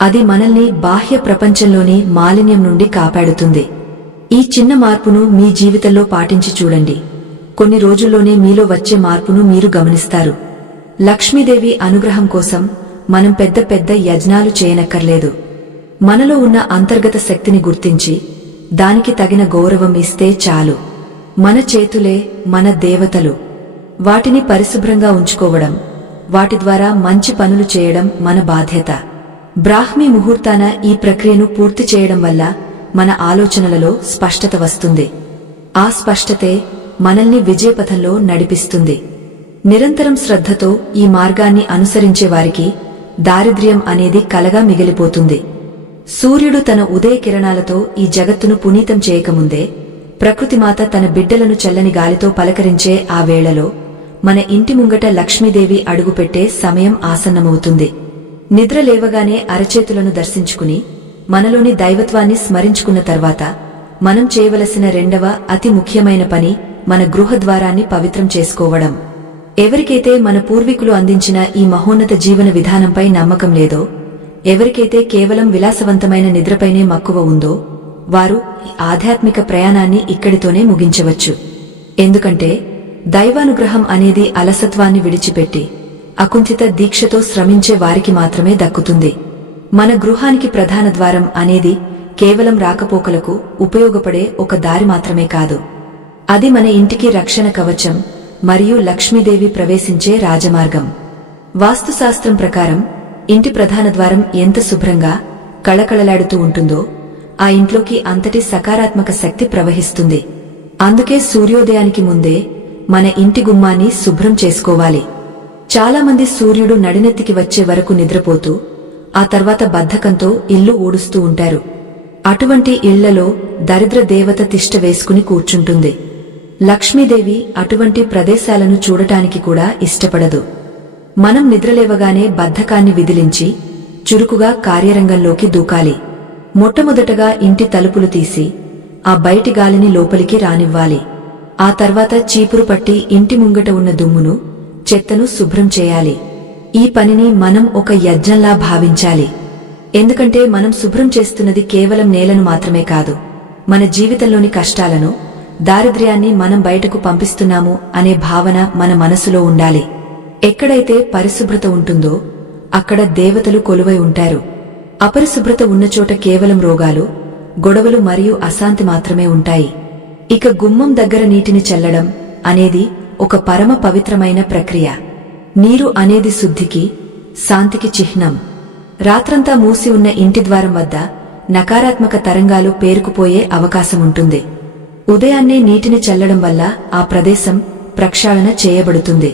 అది మనల్ని బాహ్య ప్రపంచంలోని మాలిన్యం నుండి కాపాడుతుంది. ఈ చిన్న మార్పును మీ జీవితంలో పాటించి చూడండి. కొన్ని రోజుల్లోనే మీలో వచ్చే మార్పును మీరు గమనిస్తారు. లక్ష్మీదేవి అనుగ్రహం కోసం మనం పెద్ద పెద్ద యజ్ఞాలు చేయనక్కర్లేదు. మనలో ఉన్న అంతర్గత శక్తిని గుర్తించి దానికి తగిన గౌరవం ఇస్తే చాలు. మన చేతులే మన దేవతలు. వాటిని పరిశుభ్రంగా ఉంచుకోవడం, వాటి ద్వారా మంచి పనులు చేయడం మన బాధ్యత. బ్రాహ్మీ ముహూర్తాన ఈ ప్రక్రియను పూర్తి చేయడం వల్ల మన ఆలోచనలలో స్పష్టత వస్తుంది. ఆ స్పష్టతే మనల్ని విజయపథంలో నడిపిస్తుంది. నిరంతరం శ్రద్ధతో ఈ మార్గాన్ని అనుసరించే వారికి దారిద్ర్యం అనేది కలగా మిగిలిపోతుంది. సూర్యుడు తన ఉదయ కిరణాలతో ఈ జగత్తును పునీతం చేయకముందే ప్రకృతిమాత తన బిడ్డలను చల్లని గాలితో పలకరించే ఆ వేళలో మన ఇంటి ముంగట లక్ష్మీదేవి అడుగుపెట్టే సమయం ఆసన్నమవుతుంది. నిద్ర లేవగానే అరచేతులను దర్శించుకుని మనలోని దైవత్వాన్ని స్మరించుకున్న తర్వాత మనం చేయవలసిన రెండవ అతి ముఖ్యమైన పని మన గృహద్వారాన్ని పవిత్రం చేసుకోవడం. ఎవరికైతే మన పూర్వీకులు అందించిన ఈ మహోన్నత జీవన విధానంపై నమ్మకం లేదో, ఎవరికైతే కేవలం విలాసవంతమైన నిద్రపైనే మక్కువ ఉందో, వారు ఈ ఆధ్యాత్మిక ప్రయాణాన్ని ఇక్కడితోనే ముగించవచ్చు. ఎందుకంటే దైవానుగ్రహం అనేది అలసత్వాన్ని విడిచిపెట్టి అకుంఠిత దీక్షతో శ్రమించే వారికి మాత్రమే దక్కుతుంది. మన గృహానికి ప్రధాన ద్వారం అనేది కేవలం రాకపోకలకు ఉపయోగపడే ఒక దారి మాత్రమే కాదు. అది మన ఇంటికి రక్షణ కవచం మరియు లక్ష్మీదేవి ప్రవేశించే రాజమార్గం. వాస్తుశాస్త్రం ప్రకారం ఇంటి ప్రధాన ద్వారం ఎంత శుభ్రంగా కళకళలాడుతూ ఉంటుందో ఆ ఇంట్లోకి అంతటి సకారాత్మక శక్తి ప్రవహిస్తుంది. అందుకే సూర్యోదయానికి ముందే మన ఇంటి గుమ్మాన్ని శుభ్రం చేసుకోవాలి. చాలామంది సూర్యుడు నడినెత్తికి వచ్చే వరకు నిద్రపోతూ ఆ తర్వాత బద్ధకంతో ఇల్లు ఊడుస్తూ ఉంటారు. అటువంటి ఇళ్లలో దరిద్ర దేవత తిష్ట వేసుకుని కూర్చుంటుంది. లక్ష్మీదేవి అటువంటి ప్రదేశాలను చూడటానికి కూడా ఇష్టపడదు. మనం నిద్రలేవగానే బద్ధకాన్ని విదిలించి చురుకుగా కార్యరంగంలోకి దూకాలి. మొట్టమొదటగా ఇంటి తలుపులు తీసి ఆ బయటి గాలిని లోపలికి రానివ్వాలి. ఆ తర్వాత చీపురు పట్టి ఇంటి ముంగట ఉన్న దుమ్మును, చెత్తను శుభ్రం చేయాలి. ఈ పనిని మనం ఒక యజ్ఞంలా భావించాలి. ఎందుకంటే మనం శుభ్రం చేస్తున్నది కేవలం నేలను మాత్రమే కాదు, మన జీవితంలోని కష్టాలను, దారిద్ర్యాన్ని మనం బయటకు పంపిస్తున్నాము అనే భావన మన మనసులో ఉండాలి. ఎక్కడైతే పరిశుభ్రత ఉంటుందో అక్కడ దేవతలు కొలువై ఉంటారు. అపరిశుభ్రత ఉన్నచోట కేవలం రోగాలు, గొడవలు మరియు అశాంతి మాత్రమే ఉంటాయి. ఇక గుమ్మం దగ్గర నీటిని చల్లడం అనేది ఒక పరమ పవిత్రమైన ప్రక్రియ. నీరు అనేది శుద్ధికి, శాంతికి చిహ్నం. రాత్రంతా మూసి ఉన్న ఇంటి ద్వారం వద్ద నకారాత్మక తరంగాలు పేరుకుపోయే అవకాశముంటుంది. ఉదయాన్నే నీటిని చల్లడం వల్ల ఆ ప్రదేశం ప్రక్షాళన చేయబడుతుంది.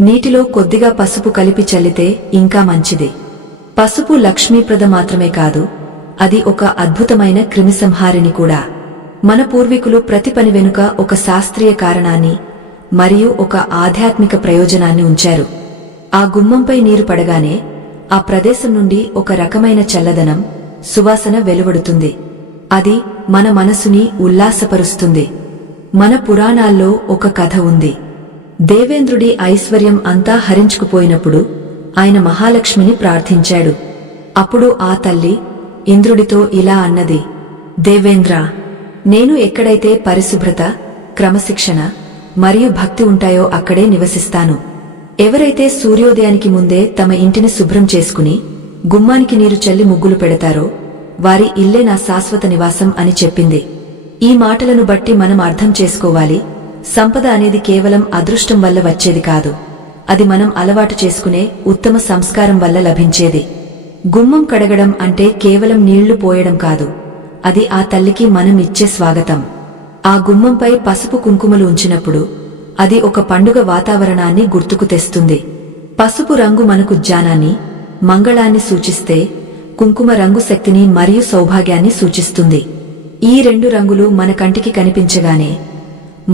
నీటిలో కొద్దిగా పసుపు కలిపి చల్లితే ఇంకా మంచిది. పసుపు లక్ష్మీప్రద మాత్రమే కాదు, అది ఒక అద్భుతమైన క్రిమిసంహారిణి కూడా. మన పూర్వీకులు ప్రతి పని వెనుక ఒక శాస్త్రీయ కారణాన్ని మరియు ఒక ఆధ్యాత్మిక ప్రయోజనాన్ని ఉంచారు. ఆ గుమ్మంపై నీరు పడగానే ఆ ప్రదేశం నుండి ఒక రకమైన చల్లదనం, సువాసన వెలువడుతుంది. అది మన మనసుని ఉల్లాసపరుస్తుంది. మన పురాణాల్లో ఒక కథ ఉంది. దేవేంద్రుడి ఐశ్వర్యం అంతా హరించుకుపోయినప్పుడు ఆయన మహాలక్ష్మిని ప్రార్థించాడు. అప్పుడు ఆ తల్లి ఇంద్రుడితో ఇలా అన్నది, దేవేంద్ర, నేను ఎక్కడైతే పరిశుభ్రత, క్రమశిక్షణ మరియు భక్తి ఉంటాయో అక్కడే నివసిస్తాను. ఎవరైతే సూర్యోదయానికి ముందే తమ ఇంటిని శుభ్రం చేసుకుని గుమ్మానికి నీరు చల్లి ముగ్గులు పెడతారో వారి ఇల్లే నా శాశ్వత నివాసం అని చెప్పింది. ఈ మాటలను బట్టి మనం అర్థం చేసుకోవాలి, సంపద అనేది కేవలం అదృష్టం వల్ల వచ్చేది కాదు, అది మనం అలవాటు చేసుకునే ఉత్తమ సంస్కారం వల్ల లభించేది. గుమ్మం కడగడం అంటే కేవలం నీళ్లు పోయడం కాదు, అది ఆ తల్లికి మనం ఇచ్చే స్వాగతం. ఆ గుమ్మంపై పసుపు కుంకుమలు ఉంచినప్పుడు అది ఒక పండుగ వాతావరణాన్ని గుర్తుకు తెస్తుంది. పసుపు రంగు మనకు జ్ఞానాన్ని, మంగళాన్ని సూచిస్తే కుంకుమ రంగు శక్తిని మరియు సౌభాగ్యాన్ని సూచిస్తుంది. ఈ రెండు రంగులు మన కంటికి కనిపించగానే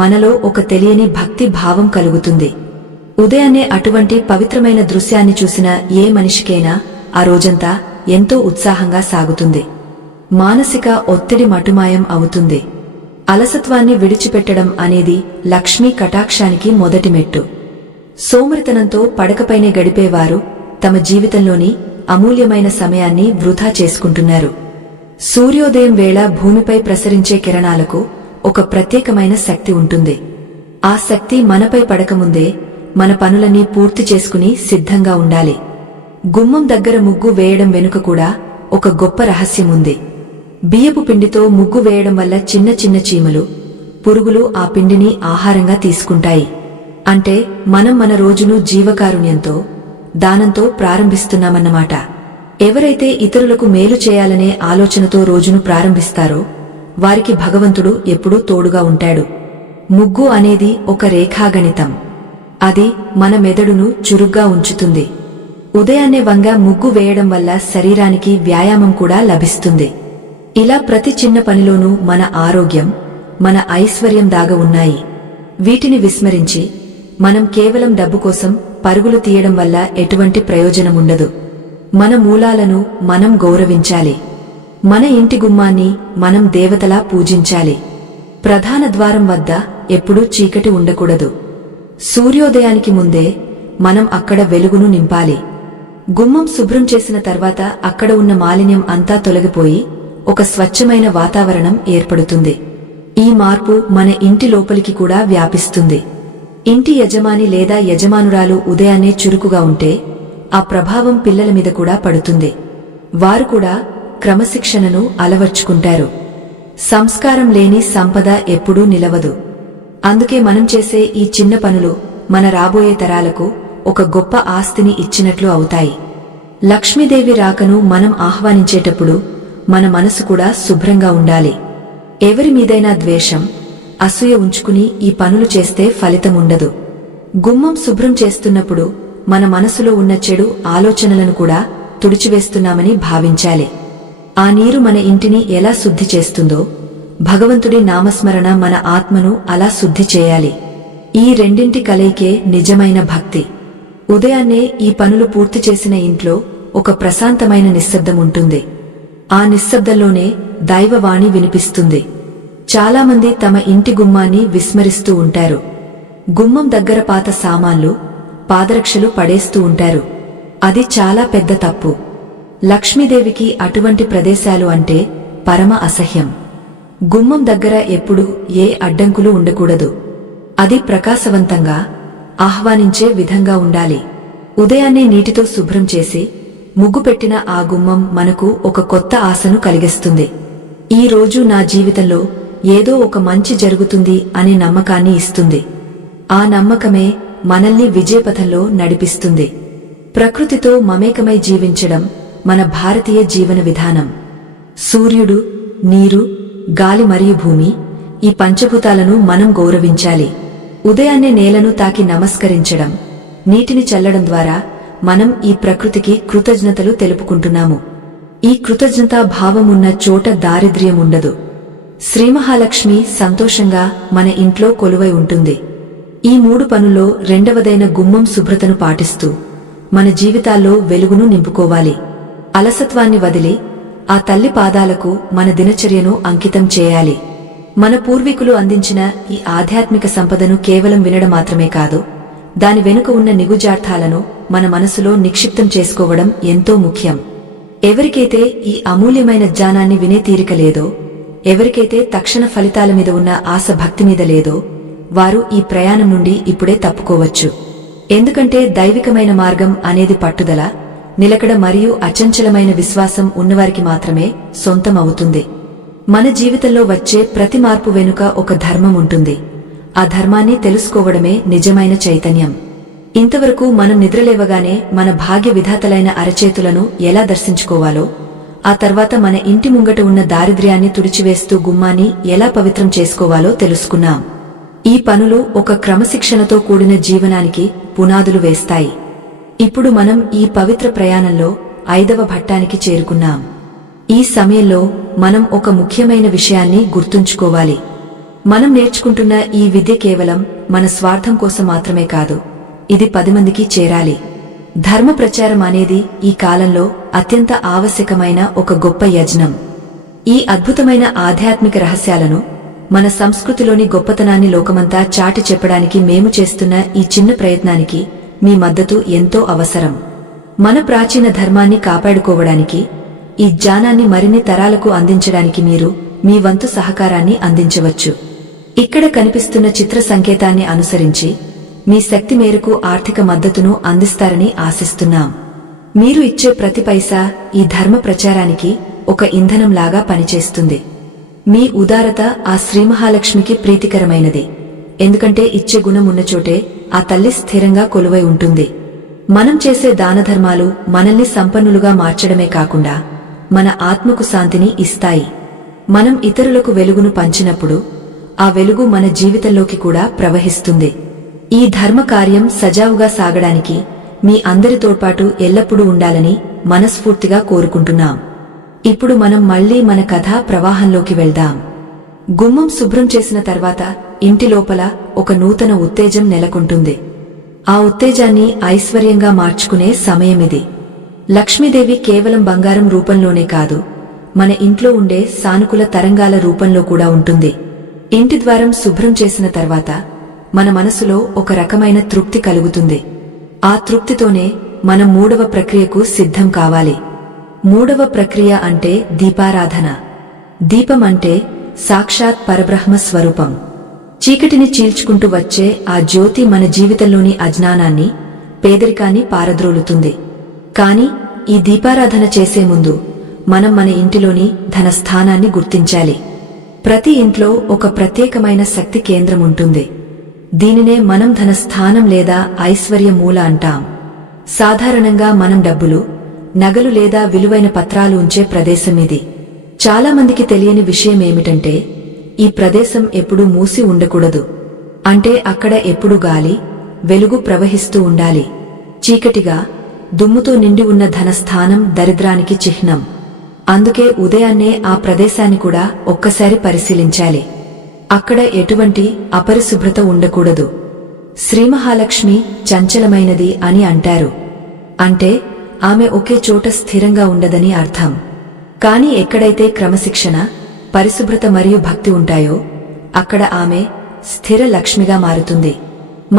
మనలో ఒక తెలియని భక్తి భావం కలుగుతుంది. ఉదయాన్నే అటువంటి పవిత్రమైన దృశ్యాన్ని చూసిన ఏ మనిషికైనా ఆ రోజంతా ఎంతో ఉత్సాహంగా సాగుతుంది. మానసిక ఒత్తిడి మటుమాయం అవుతుంది. అలసత్వాన్ని విడిచిపెట్టడం అనేది లక్ష్మీ కటాక్షానికి మొదటి మెట్టు. సోమరితనంతో పడకపైనే గడిపేవారు తమ జీవితంలోని అమూల్యమైన సమయాన్ని వృధా చేసుకుంటున్నారు. సూర్యోదయం వేళ భూమిపై ప్రసరించే కిరణాలకు ఒక ప్రత్యేకమైన శక్తి ఉంటుంది. ఆ శక్తి మనపై పడకముందే మన పనులన్నీ పూర్తి చేసుకుని సిద్ధంగా ఉండాలి. గుమ్మం దగ్గర ముగ్గు వేయడం వెనుక కూడా ఒక గొప్ప రహస్యముంది. బియ్యపు పిండితో ముగ్గు వేయడం వల్ల చిన్న చిన్న చీమలు, పురుగులు ఆ పిండిని ఆహారంగా తీసుకుంటాయి. అంటే మనం మన రోజును జీవకారుణ్యంతో, దానంతో ప్రారంభిస్తున్నామన్నమాట. ఎవరైతే ఇతరులకు మేలు చేయాలనే ఆలోచనతో రోజును ప్రారంభిస్తారో వారికి భగవంతుడు ఎప్పుడూ తోడుగా ఉంటాడు. ముగ్గు అనేది ఒక రేఖాగణితం. అది మన మెదడును చురుగ్గా ఉంచుతుంది. ఉదయాన్నే వంగా ముగ్గు వేయడం వల్ల శరీరానికి వ్యాయామం కూడా లభిస్తుంది. ఇలా ప్రతి చిన్న పనిలోనూ మన ఆరోగ్యం, మన ఐశ్వర్యం దాగి ఉన్నాయి. వీటిని విస్మరించి మనం కేవలం డబ్బు కోసం పరుగులు తీయడం వల్ల ఎటువంటి ప్రయోజనముండదు. మన మూలాలను మనం గౌరవించాలి. మన ఇంటి గుమ్మాన్ని మనం దేవతలా పూజించాలి. ప్రధాన ద్వారం వద్ద ఎప్పుడూ చీకటి ఉండకూడదు. సూర్యోదయానికి ముందే మనం అక్కడ వెలుగును నింపాలి. గుమ్మం శుభ్రం చేసిన తర్వాత అక్కడ ఉన్న మాలిన్యం అంతా తొలగిపోయి ఒక స్వచ్ఛమైన వాతావరణం ఏర్పడుతుంది. ఈ మార్పు మన ఇంటి లోపలికి కూడా వ్యాపిస్తుంది. ఇంటి యజమాని లేదా యజమానురాలు ఉదయాన్నే చురుకుగా ఉంటే ఆ ప్రభావం పిల్లల మీద కూడా పడుతుంది. వారు కూడా క్రమశిక్షణను అలవర్చుకుంటారు. సంస్కారం లేని సంపద ఎప్పుడూ నిలవదు. అందుకే మనం చేసే ఈ చిన్న పనులు మన రాబోయే తరాలకు ఒక గొప్ప ఆస్తిని ఇచ్చినట్లు అవుతాయి. లక్ష్మీదేవి రాకను మనం ఆహ్వానించేటప్పుడు మన మనసు కూడా శుభ్రంగా ఉండాలి. ఎవరి మీదైనా ద్వేషం, అసూయ ఉంచుకుని ఈ పనులు చేస్తే ఫలితముండదు. గుమ్మం శుభ్రం చేస్తున్నప్పుడు మన మనసులో ఉన్న చెడు ఆలోచనలను కూడా తుడిచివేస్తున్నామని భావించాలి. ఆ నీరు మన ఇంటిని ఎలా శుద్ధి చేస్తుందో భగవంతుడి నామస్మరణ మన ఆత్మను అలా శుద్ధి చేయాలి. ఈ రెండింటి కలయికే నిజమైన భక్తి. ఉదయాన్నే ఈ పనులు పూర్తి చేసిన ఇంట్లో ఒక ప్రశాంతమైన నిశ్శబ్దం ఉంటుంది. ఆ నిశ్శబ్దంలోనే దైవవాణి వినిపిస్తుంది. చాలామంది తమ ఇంటి గుమ్మాన్ని విస్మరిస్తూ ఉంటారు. గుమ్మం దగ్గర పాత సామాన్లు, పాదరక్షలు పడేస్తూ ఉంటారు. అది చాలా పెద్ద తప్పు. లక్ష్మీదేవికి అటువంటి ప్రదేశాలు అంటే పరమ అసహ్యం. గుమ్మం దగ్గర ఎప్పుడూ ఏ అడ్డంకులు ఉండకూడదు. అది ప్రకాశవంతంగా, ఆహ్వానించే విధంగా ఉండాలి. ఉదయాన్నే నీటితో శుభ్రం చేసి ముగ్గు పెట్టిన ఆ గుమ్మం మనకు ఒక కొత్త ఆశను కలిగిస్తుంది. ఈ రోజు నా జీవితంలో ఏదో ఒక మంచి జరుగుతుంది అనే నమ్మకాన్ని ఇస్తుంది. ఆ నమ్మకమే మనల్ని విజయపథంలో నడిపిస్తుంది. ప్రకృతితో మమేకమై జీవించడం మన భారతీయ జీవన విధానం. సూర్యుడు, నీరు, గాలి మరియు భూమి, ఈ పంచభూతాలను మనం గౌరవించాలి. ఉదయాన్నే నేలను తాకి నమస్కరించడం, నీటిని చల్లడం ద్వారా మనం ఈ ప్రకృతికి కృతజ్ఞతలు తెలుపుకుంటున్నాము. ఈ కృతజ్ఞతా భావం ఉన్న చోట దారిద్ర్యం ఉండదు. శ్రీమహాలక్ష్మి సంతోషంగా మన ఇంట్లో కొలువై ఉంటుంది. ఈ 3 పనుల్లో రెండవదైన గుమ్మం శుభ్రతను పాటిస్తూ మన జీవితాల్లో వెలుగును నింపుకోవాలి. అలసత్వాన్ని వదిలి ఆ తల్లి పాదాలకు మన దినచర్యను అంకితం చేయాలి. మన పూర్వీకులు అందించిన ఈ ఆధ్యాత్మిక సంపదను కేవలం వినడం మాత్రమే కాదు, దాని వెనుక ఉన్న నిగుజార్థాలను మన మనసులో నిక్షిప్తం చేసుకోవడం ఎంతో ముఖ్యం. ఎవరికైతే ఈ అమూల్యమైన జ్ఞానాన్ని వినే తీరిక లేదో, ఎవరికైతే తక్షణ ఫలితాల మీద ఉన్న ఆశ భక్తి మీద లేదో, వారు ఈ ప్రయాణం నుండి ఇప్పుడే తప్పుకోవచ్చు. ఎందుకంటే దైవికమైన మార్గం అనేది పట్టుదల, నిలకడ మరియు అచంచలమైన విశ్వాసం ఉన్నవారికి మాత్రమే సొంతం అవుతుంది. మన జీవితంలో వచ్చే ప్రతి మార్పు వెనుక ఒక ధర్మం ఉంటుంది. ఆ ధర్మాన్ని తెలుసుకోవడమే నిజమైన చైతన్యం. ఇంతవరకు మనం నిద్రలేవగానే మన భాగ్య విధాతలైన అరచేతులను ఎలా దర్శించుకోవాలో, ఆ తర్వాత మన ఇంటి ముంగట ఉన్న దారిద్ర్యాన్ని తుడిచివేస్తూ గుమ్మాన్ని ఎలా పవిత్రం చేసుకోవాలో తెలుసుకున్నాం. ఈ పనులు ఒక క్రమశిక్షణతో కూడిన జీవనానికి పునాదులు వేస్తాయి. ఇప్పుడు మనం ఈ పవిత్ర ప్రయాణంలో 5వ ఘట్టానికి చేరుకున్నాం. ఈ సమయంలో మనం ఒక ముఖ్యమైన విషయాన్ని గుర్తుంచుకోవాలి. మనం నేర్చుకుంటున్న ఈ విద్య కేవలం మన స్వార్థం కోసం మాత్రమే కాదు, ఇది 10 మందికి చేరాలి. ధర్మ ప్రచారం అనేది ఈ కాలంలో అత్యంత ఆవశ్యకమైన ఒక గొప్ప యజ్ఞం. ఈ అద్భుతమైన ఆధ్యాత్మిక రహస్యాలను, మన సంస్కృతిలోని గొప్పతనాన్ని లోకమంతా చాటి చెప్పడానికి మేము చేస్తున్న ఈ చిన్న ప్రయత్నానికి మీ మద్దతు ఎంతో అవసరం. మన ప్రాచీన ధర్మాన్ని కాపాడుకోవడానికి, ఈ జ్ఞానాన్ని మరిన్ని తరాలకు అందించడానికి మీరు మీ వంతు సహకారాన్ని అందించవచ్చు. ఇక్కడ కనిపిస్తున్న చిత్ర సంకేతాన్ని అనుసరించి మీ శక్తి మేరకు ఆర్థిక మద్దతును అందిస్తారని ఆశిస్తున్నాం. మీరు ఇచ్చే ప్రతి పైసా ఈ ధర్మ ప్రచారానికి ఒక ఇంధనంలాగా పనిచేస్తుంది. మీ ఉదారత ఆ శ్రీమహాలక్ష్మికి ప్రీతికరమైనది. ఎందుకంటే ఇచ్చే గుణం ఉన్న చోటే ఆ తల్లి స్థిరంగా కొలువై ఉంటుంది. మనం చేసే దానధర్మాలు మనల్ని సంపన్నులుగా మార్చడమే కాకుండా మన ఆత్మకు శాంతిని ఇస్తాయి. మనం ఇతరులకు వెలుగును పంచినప్పుడు ఆ వెలుగు మన జీవితంలోకి కూడా ప్రవహిస్తుంది. ఈ ధర్మ కార్యం సజావుగా సాగడానికి మీ అందరి తోడ్పాటు ఎల్లప్పుడూ ఉండాలని మనస్ఫూర్తిగా కోరుకుంటున్నాం. ఇప్పుడు మనం మళ్లీ మన కథా ప్రవాహంలోకి వెళ్దాం. గుమ్మం శుభ్రం చేసిన తర్వాత ఇంటి లోపల ఒక నూతన ఉత్తేజం నెలకొంటుంది. ఆ ఉత్తేజాన్ని ఐశ్వర్యంగా మార్చుకునే సమయమిది. లక్ష్మీదేవి కేవలం బంగారం రూపంలోనే కాదు, మన ఇంట్లో ఉండే సానుకూల తరంగాల రూపంలో కూడా ఉంటుంది. ఇంటి ద్వారం శుభ్రం చేసిన తర్వాత మన మనసులో ఒక రకమైన తృప్తి కలుగుతుంది. ఆ తృప్తితోనే మనం 3వ ప్రక్రియకు సిద్ధం కావాలి. 3వ ప్రక్రియ అంటే దీపారాధన. దీపం అంటే సాక్షాత్ పరబ్రహ్మ స్వరూపం. చీకటిని చీల్చుకుంటూ వచ్చే ఆ జ్యోతి మన జీవితంలోని అజ్ఞానాన్ని, పేదరికాన్ని పారద్రోలుతుంది. కాని ఈ దీపారాధన చేసే ముందు మనం మన ఇంటిలోని ధన స్థానాన్ని గుర్తించాలి. ప్రతి ఇంట్లో ఒక ప్రత్యేకమైన శక్తి కేంద్రం ఉంటుంది. దీనినే మనం ధన స్థానం లేదా ఐశ్వర్య మూల అంటాం. సాధారణంగా మనం డబ్బులు, నగలు లేదా విలువైన పత్రాలు ఉంచే ప్రదేశం ఇది. చాలా మందికి తెలియని విషయమేమిటంటే ఈ ప్రదేశం ఎప్పుడూ మూసి ఉండకూడదు. అంటే అక్కడ ఎప్పుడు గాలి, వెలుగు ప్రవహిస్తూ ఉండాలి. చీకటిగా, దుమ్ముతో నిండి ఉన్న ధనస్థానం దరిద్రానికి చిహ్నం. అందుకే ఉదయాన్నే ఆ ప్రదేశాన్ని కూడా ఒక్కసారి పరిశీలించాలి. అక్కడ ఎటువంటి అపరిశుభ్రత ఉండకూడదు. శ్రీమహాలక్ష్మి చంచలమైనది అని అంటారు. అంటే ఆమె ఒకే చోట స్థిరంగా ఉండదని అర్థం. కాని ఎక్కడైతే క్రమశిక్షణ, పరిశుభ్రత మరియు భక్తి ఉంటాయో అక్కడ ఆమె స్థిర లక్ష్మిగా మారుతుంది.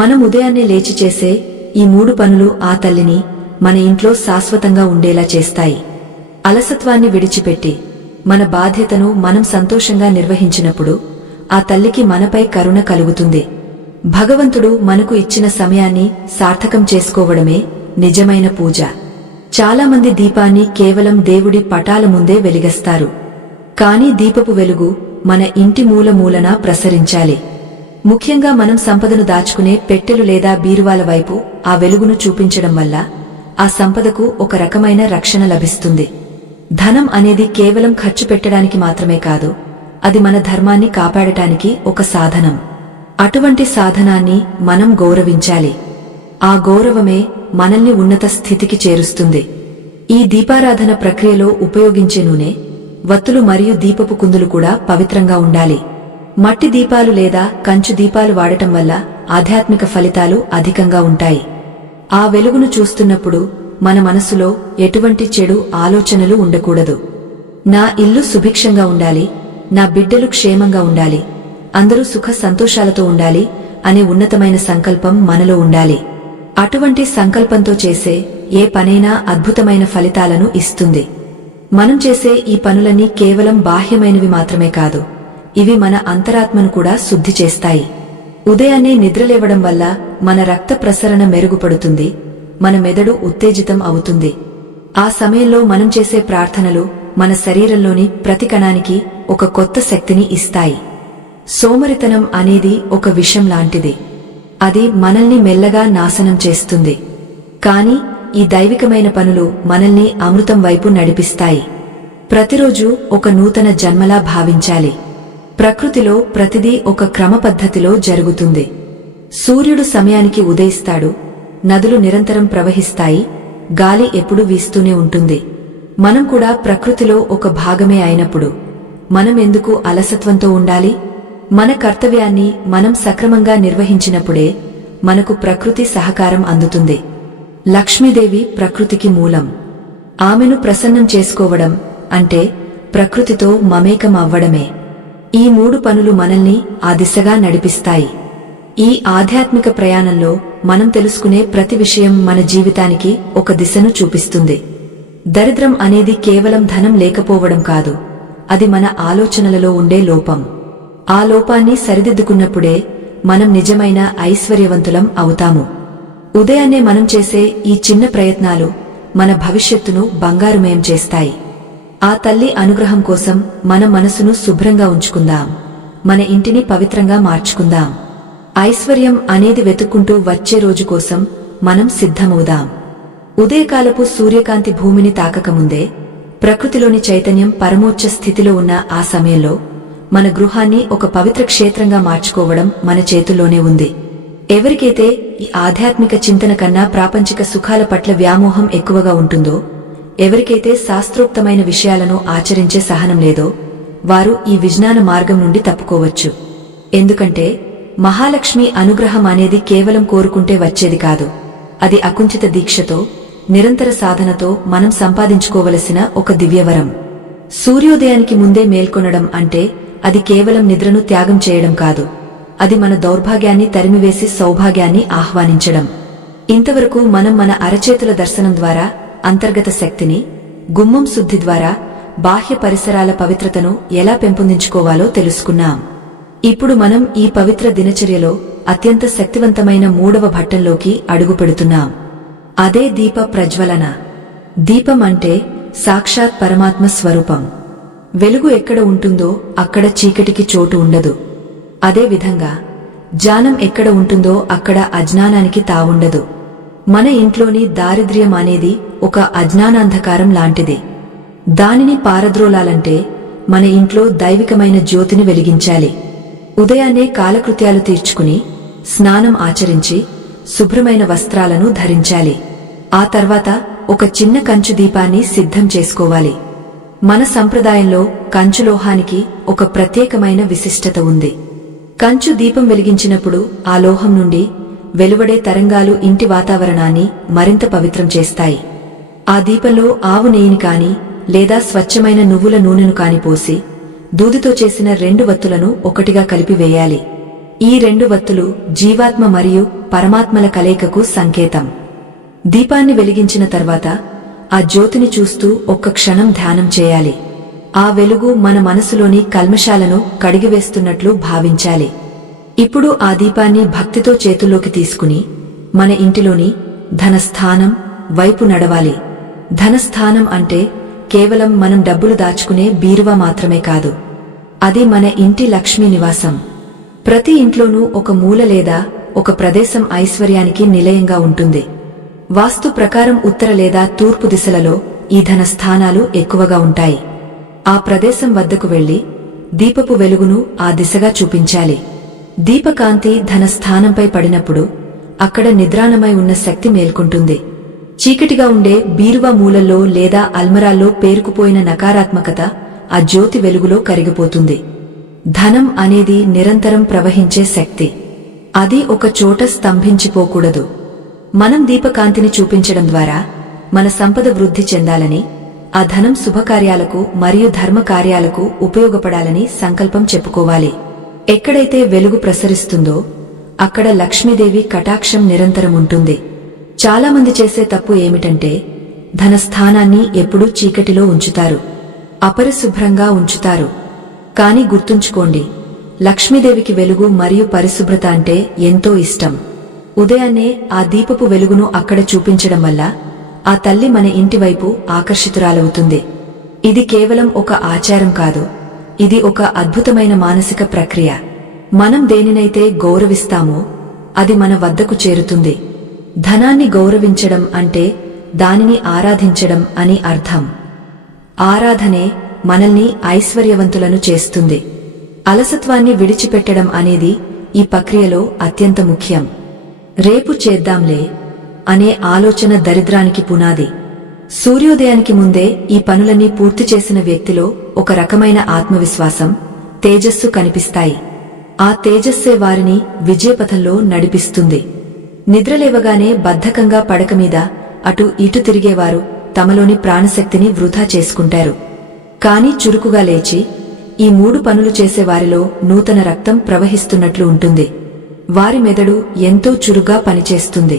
మనం ఉదయాన్నే లేచి చేసే ఈ 3 పనులు ఆ తల్లిని మన ఇంట్లో శాశ్వతంగా ఉండేలా చేస్తాయి. అలసత్వాన్ని విడిచిపెట్టి మన బాధ్యతను మనం సంతోషంగా నిర్వహించినప్పుడు ఆ తల్లికి మనపై కరుణ కలుగుతుంది. భగవంతుడు మనకు ఇచ్చిన సమయాన్ని సార్థకం చేసుకోవడమే నిజమైన పూజ. చాలామంది దీపాన్ని కేవలం దేవుడి పటాల ముందే వెలిగిస్తారు. కానీ దీపపు వెలుగు మన ఇంటి మూల మూలన ప్రసరించాలి. ముఖ్యంగా మనం సంపదను దాచుకునే పెట్టెలు లేదా బీరువాల వైపు ఆ వెలుగును చూపించడం వల్ల ఆ సంపదకు ఒక రకమైన రక్షణ లభిస్తుంది. ధనం అనేది కేవలం ఖర్చు పెట్టడానికి మాత్రమే కాదు, అది మన ధర్మాన్ని కాపాడటానికి ఒక సాధనం. అటువంటి సాధనాన్ని మనం గౌరవించాలి. ఆ గౌరవమే మనల్ని ఉన్నత స్థితికి చేరుస్తుంది. ఈ దీపారాధన ప్రక్రియలో ఉపయోగించే నూనె, వత్తులు మరియు దీపపు కుందులు కూడా పవిత్రంగా ఉండాలి. మట్టి దీపాలు లేదా కంచు దీపాలు వాడటం వల్ల ఆధ్యాత్మిక ఫలితాలు అధికంగా ఉంటాయి. ఆ వెలుగును చూస్తున్నప్పుడు మన మనసులో ఎటువంటి చెడు ఆలోచనలు ఉండకూడదు. నా ఇల్లు సుభిక్షంగా ఉండాలి, నా బిడ్డలు క్షేమంగా ఉండాలి, అందరూ సుఖ సంతోషాలతో ఉండాలి అనే ఉన్నతమైన సంకల్పం మనలో ఉండాలి. అటువంటి సంకల్పంతో చేసే ఏ పనైనా అద్భుతమైన ఫలితాలను ఇస్తుంది. మనం చేసే ఈ పనులన్నీ కేవలం బాహ్యమైనవి మాత్రమే కాదు, ఇవి మన అంతరాత్మను కూడా శుద్ధి చేస్తాయి. ఉదయాన్నే నిద్రలేవడం వల్ల మన రక్త ప్రసరణ మెరుగుపడుతుంది, మన మెదడు ఉత్తేజితం అవుతుంది. ఆ సమయంలో మనం చేసే ప్రార్థనలు మన శరీరంలోని ప్రతి కణానికి ఒక కొత్త శక్తిని ఇస్తాయి. సోమరితనం అనేది ఒక విషం లాంటిది. అది మనల్ని మెల్లగా నాశనం చేస్తుంది. కాని ఈ దైవికమైన పనులు మనల్ని అమృతం వైపు నడిపిస్తాయి. ప్రతిరోజు ఒక నూతన జన్మలా భావించాలి. ప్రకృతిలో ప్రతిదీ ఒక క్రమపద్ధతిలో జరుగుతుంది. సూర్యుడు సమయానికి ఉదయిస్తాడు, నదులు నిరంతరం ప్రవహిస్తాయి, గాలి ఎప్పుడూ వీస్తూనే ఉంటుంది. మనం కూడా ప్రకృతిలో ఒక భాగమే అయినప్పుడు మనం ఎందుకు అలసత్వంతో ఉండాలి? మన కర్తవ్యాన్ని మనం సక్రమంగా నిర్వహించినప్పుడే మనకు ప్రకృతి సహకారం అందుతుంది. లక్ష్మీదేవి ప్రకృతికి మూలం. ఆమెను ప్రసన్నం చేసుకోవడం అంటే ప్రకృతితో మమేకం అవ్వడమే. ఈ 3 పనులు మనల్ని ఆ దిశగా నడిపిస్తాయి. ఈ ఆధ్యాత్మిక ప్రయాణంలో మనం తెలుసుకునే ప్రతి విషయం మన జీవితానికి ఒక దిశను చూపిస్తుంది. దరిద్రం అనేది కేవలం ధనం లేకపోవడం కాదు, అది మన ఆలోచనలలో ఉండే లోపం. ఆ లోపాన్ని సరిదిద్దుకున్నప్పుడే మనం నిజమైన ఐశ్వర్యవంతులం అవుతాము. ఉదయాన్నే మనం చేసే ఈ చిన్న ప్రయత్నాలు మన భవిష్యత్తును బంగారుమయం చేస్తాయి. ఆ తల్లి అనుగ్రహం కోసం మన మనసును శుభ్రంగా ఉంచుకుందాం, మన ఇంటిని పవిత్రంగా మార్చుకుందాం. ఐశ్వర్యం అనేది వెతుక్కుంటూ వచ్చే రోజు కోసం మనం సిద్ధమవుదాం. ఉదయకాలపు సూర్యకాంతి భూమిని తాకకముందే ప్రకృతిలోని చైతన్యం పరమోచ్చ స్థితిలో ఉన్న ఆ సమయంలో మన గృహాన్ని ఒక పవిత్ర క్షేత్రంగా మార్చుకోవడం మన చేతుల్లోనే ఉంది. ఎవరికైతే ఈ ఆధ్యాత్మిక చింతన కన్నా ప్రాపంచిక సుఖాల పట్ల వ్యామోహం ఎక్కువగా ఉంటుందో, ఎవరికైతే శాస్త్రోక్తమైన విషయాలను ఆచరించే సహనం లేదో, వారు ఈ విజ్ఞాన మార్గం నుండి తప్పుకోవచ్చు. ఎందుకంటే మహాలక్ష్మి అనుగ్రహం అనేది కేవలం కోరుకుంటే వచ్చేది కాదు. అది అకుంఠిత దీక్షతో, నిరంతర సాధనతో మనం సంపాదించుకోవలసిన ఒక దివ్యవరం. సూర్యోదయానికి ముందే మేల్కొనడం అంటే అది కేవలం నిద్రను త్యాగం చేయడం కాదు, అది మన దౌర్భాగ్యాన్ని తరిమివేసి సౌభాగ్యాన్ని ఆహ్వానించడం. ఇంతవరకు మనం మన అరచేతుల దర్శనం ద్వారా అంతర్గత శక్తిని, గుమ్మం శుద్ధి ద్వారా బాహ్య పరిసరాల పవిత్రతను ఎలా పెంపొందించుకోవాలో తెలుసుకున్నాం. ఇప్పుడు మనం ఈ పవిత్ర దినచర్యలో అత్యంత శక్తివంతమైన 3వ ఘట్టంలోకి అడుగుపెడుతున్నాం. అదే దీప ప్రజ్వలన. దీపం అంటే సాక్షాత్ పరమాత్మ స్వరూపం. వెలుగు ఎక్కడ ఉంటుందో అక్కడ చీకటికి చోటు ఉండదు. అదేవిధంగా జ్ఞానం ఎక్కడ ఉంటుందో అక్కడ అజ్ఞానానికి తావుండదు. మన ఇంట్లోని దారిద్ర్యం అనేది ఒక అజ్ఞానాంధకారం లాంటిది. దానిని పారద్రోలాలంటే మన ఇంట్లో దైవికమైన జ్యోతిని వెలిగించాలి. ఉదయాన్నే కాలకృత్యాలు తీర్చుకుని స్నానం ఆచరించి శుభ్రమైన వస్త్రాలను ధరించాలి. ఆ తర్వాత ఒక చిన్న కంచు దీపాన్ని సిద్ధం చేసుకోవాలి. మన సంప్రదాయంలో కంచులోహానికి ఒక ప్రత్యేకమైన విశిష్టత ఉంది. కంచు దీపం వెలిగించినప్పుడు ఆ లోహం నుండి వెలువడే తరంగాలు ఇంటి వాతావరణాన్ని మరింత పవిత్రం చేస్తాయి. ఆ దీపంలో ఆవు నెయ్యిని కాని లేదా స్వచ్ఛమైన నువ్వుల నూనెను కాని పోసి దూదితో చేసిన 2 వత్తులను ఒకటిగా కలిపి వేయాలి. ఈ 2 వత్తులు జీవాత్మ మరియు పరమాత్మల కలయికకు సంకేతం. దీపాన్ని వెలిగించిన తర్వాత ఆ జ్యోతిని చూస్తూ ఒక్క క్షణం ధ్యానం చేయాలి. ఆ వెలుగు మన మనసులోని కల్మషాలను కడిగివేస్తున్నట్లు భావించాలి. ఇప్పుడు ఆ దీపాన్ని భక్తితో చేతుల్లోకి తీసుకుని మన ఇంటిలోని ధనస్థానం వైపు నడవాలి. ధనస్థానం అంటే కేవలం మనం డబ్బులు దాచుకునే బీరువా మాత్రమే కాదు, అది మన ఇంటి లక్ష్మీ నివాసం. ప్రతి ఇంట్లోనూ ఒక మూల లేదా ఒక ప్రదేశం ఐశ్వర్యానికి నిలయంగా ఉంటుంది. వాస్తు ప్రకారం ఉత్తర లేదా తూర్పు దిశలలో ఈ ధనస్థానాలు ఎక్కువగా ఉంటాయి. ఆ ప్రదేశం వద్దకు వెళ్లి దీపపు వెలుగును ఆ దిశగా చూపించాలి. దీపకాంతి ధనస్థానంపై పడినప్పుడు అక్కడ నిద్రాణమై ఉన్న శక్తి మేల్కొంటుంది. చీకటిగా ఉండే బీరువా మూలల్లో లేదా అల్మరాల్లో పేరుకుపోయిన నకారాత్మకత ఆ జ్యోతి వెలుగులో కరిగిపోతుంది. ధనం అనేది నిరంతరం ప్రవహించే శక్తి. అది ఒక చోట స్తంభించిపోకూడదు. మనం దీపకాంతిని చూపించడం ద్వారా మన సంపద వృద్ధి చెందాలని, ఆ ధనం శుభకార్యాలకు మరియు ధర్మకార్యాలకు ఉపయోగపడాలని సంకల్పం చెప్పుకోవాలి. ఎక్కడైతే వెలుగు ప్రసరిస్తుందో అక్కడ లక్ష్మీదేవి కటాక్షం నిరంతరం ఉంటుంది. చాలామంది చేసే తప్పు ఏమిటంటే ధనస్థానాన్ని ఎప్పుడూ చీకటిలో ఉంచుతారు, అపరిశుభ్రంగా ఉంచుతారు. కాని గుర్తుంచుకోండి, లక్ష్మీదేవికి వెలుగు మరియు పరిశుభ్రత అంటే ఎంతో ఇష్టం. ఉదయాన్నే ఆ దీపపు వెలుగును అక్కడ చూపించడం వల్ల ఆ తల్లి మన ఇంటివైపు ఆకర్షితురాలవుతుంది. ఇది కేవలం ఒక ఆచారం కాదు, ఇది ఒక అద్భుతమైన మానసిక ప్రక్రియ. మనం దేనినైతే గౌరవిస్తామో అది మన వద్దకు చేరుతుంది. ధనాన్ని గౌరవించడం అంటే దానిని ఆరాధించడం అని అర్థం. ఆరాధనే మనల్ని ఐశ్వర్యవంతులను చేస్తుంది. అలసత్వాన్ని విడిచిపెట్టడం అనేది ఈ ప్రక్రియలో అత్యంత ముఖ్యం. రేపు చేద్దాంలే అనే ఆలోచన దరిద్రానికి పునాది. సూర్యోదయానికి ముందే ఈ పనులన్నీ పూర్తి చేసిన వ్యక్తిలో ఒక రకమైన ఆత్మవిశ్వాసం, తేజస్సు కనిపిస్తాయి. ఆ తేజస్సే వారిని విజయపథంలో నడిపిస్తుంది. నిద్రలేవగానే బద్ధకంగా పడకమీద అటు ఇటు తిరిగేవారు తమలోని ప్రాణశక్తిని వృధా చేసుకుంటారు. కాని చురుకుగా లేచి ఈ 3 పనులు చేసేవారిలో నూతన రక్తం ప్రవహిస్తున్నట్లు ఉంటుంది. వారి మెదడు ఎంతో చురుగ్గా పనిచేస్తుంది.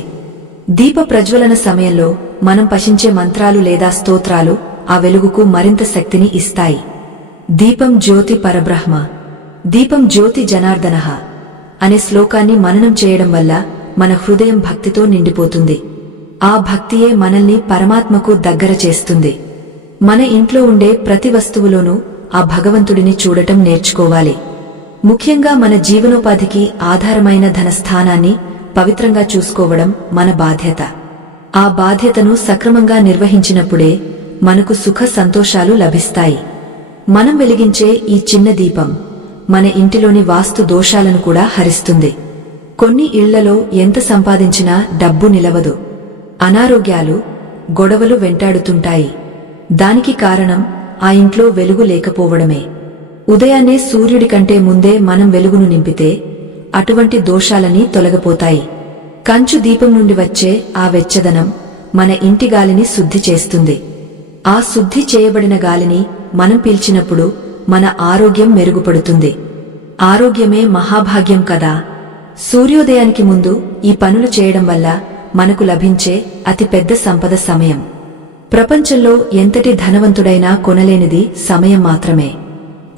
దీప ప్రజ్వలన సమయంలో మనం పఠించే మంత్రాలు లేదా స్తోత్రాలు ఆ వెలుగుకు మరింత శక్తిని ఇస్తాయి. దీపం జ్యోతి పరబ్రహ్మ, దీపం జ్యోతి జనార్దనః అనే శ్లోకాన్ని మననం చేయడం వల్ల మన హృదయం భక్తితో నిండిపోతుంది. ఆ భక్తియే మనల్ని పరమాత్మకు దగ్గర చేస్తుంది. మన ఇంట్లో ఉండే ప్రతి వస్తువులోనూ ఆ భగవంతుడిని చూడటం నేర్చుకోవాలి. ముఖ్యంగా మన జీవనోపాధికి ఆధారమైన ధనస్థానాన్ని పవిత్రంగా చూసుకోవడం మన బాధ్యత. ఆ బాధ్యతను సక్రమంగా నిర్వహించినప్పుడే మనకు సుఖ సంతోషాలు లభిస్తాయి. మనం వెలిగించే ఈ చిన్న దీపం మన ఇంటిలోని వాస్తు దోషాలను కూడా హరిస్తుంది. కొన్ని ఇళ్లలో ఎంత సంపాదించినా డబ్బు నిలవదు. అనారోగ్యాలు, గొడవలు వెంటాడుతుంటాయి. దానికి కారణం ఆ ఇంట్లో వెలుగు లేకపోవడమే. ఉదయాన్నే సూర్యుడి కంటే ముందే మనం వెలుగును నింపితే అటువంటి దోషాలన్నీ తొలగిపోతాయి. కంచు దీపం నుండి వచ్చే ఆ వెచ్చదనం మన ఇంటి గాలిని శుద్ధి చేస్తుంది. ఆ శుద్ధి చేయబడిన గాలిని మనం పీల్చినప్పుడు మన ఆరోగ్యం మెరుగుపడుతుంది. ఆరోగ్యమే మహాభాగ్యం కదా. సూర్యోదయానికి ముందు ఈ పనులు చేయడం వల్ల మనకు లభించే అతి పెద్ద సంపద సమయం. ప్రపంచంలో ఎంతటి ధనవంతుడైనా కొనలేనిది సమయం మాత్రమే.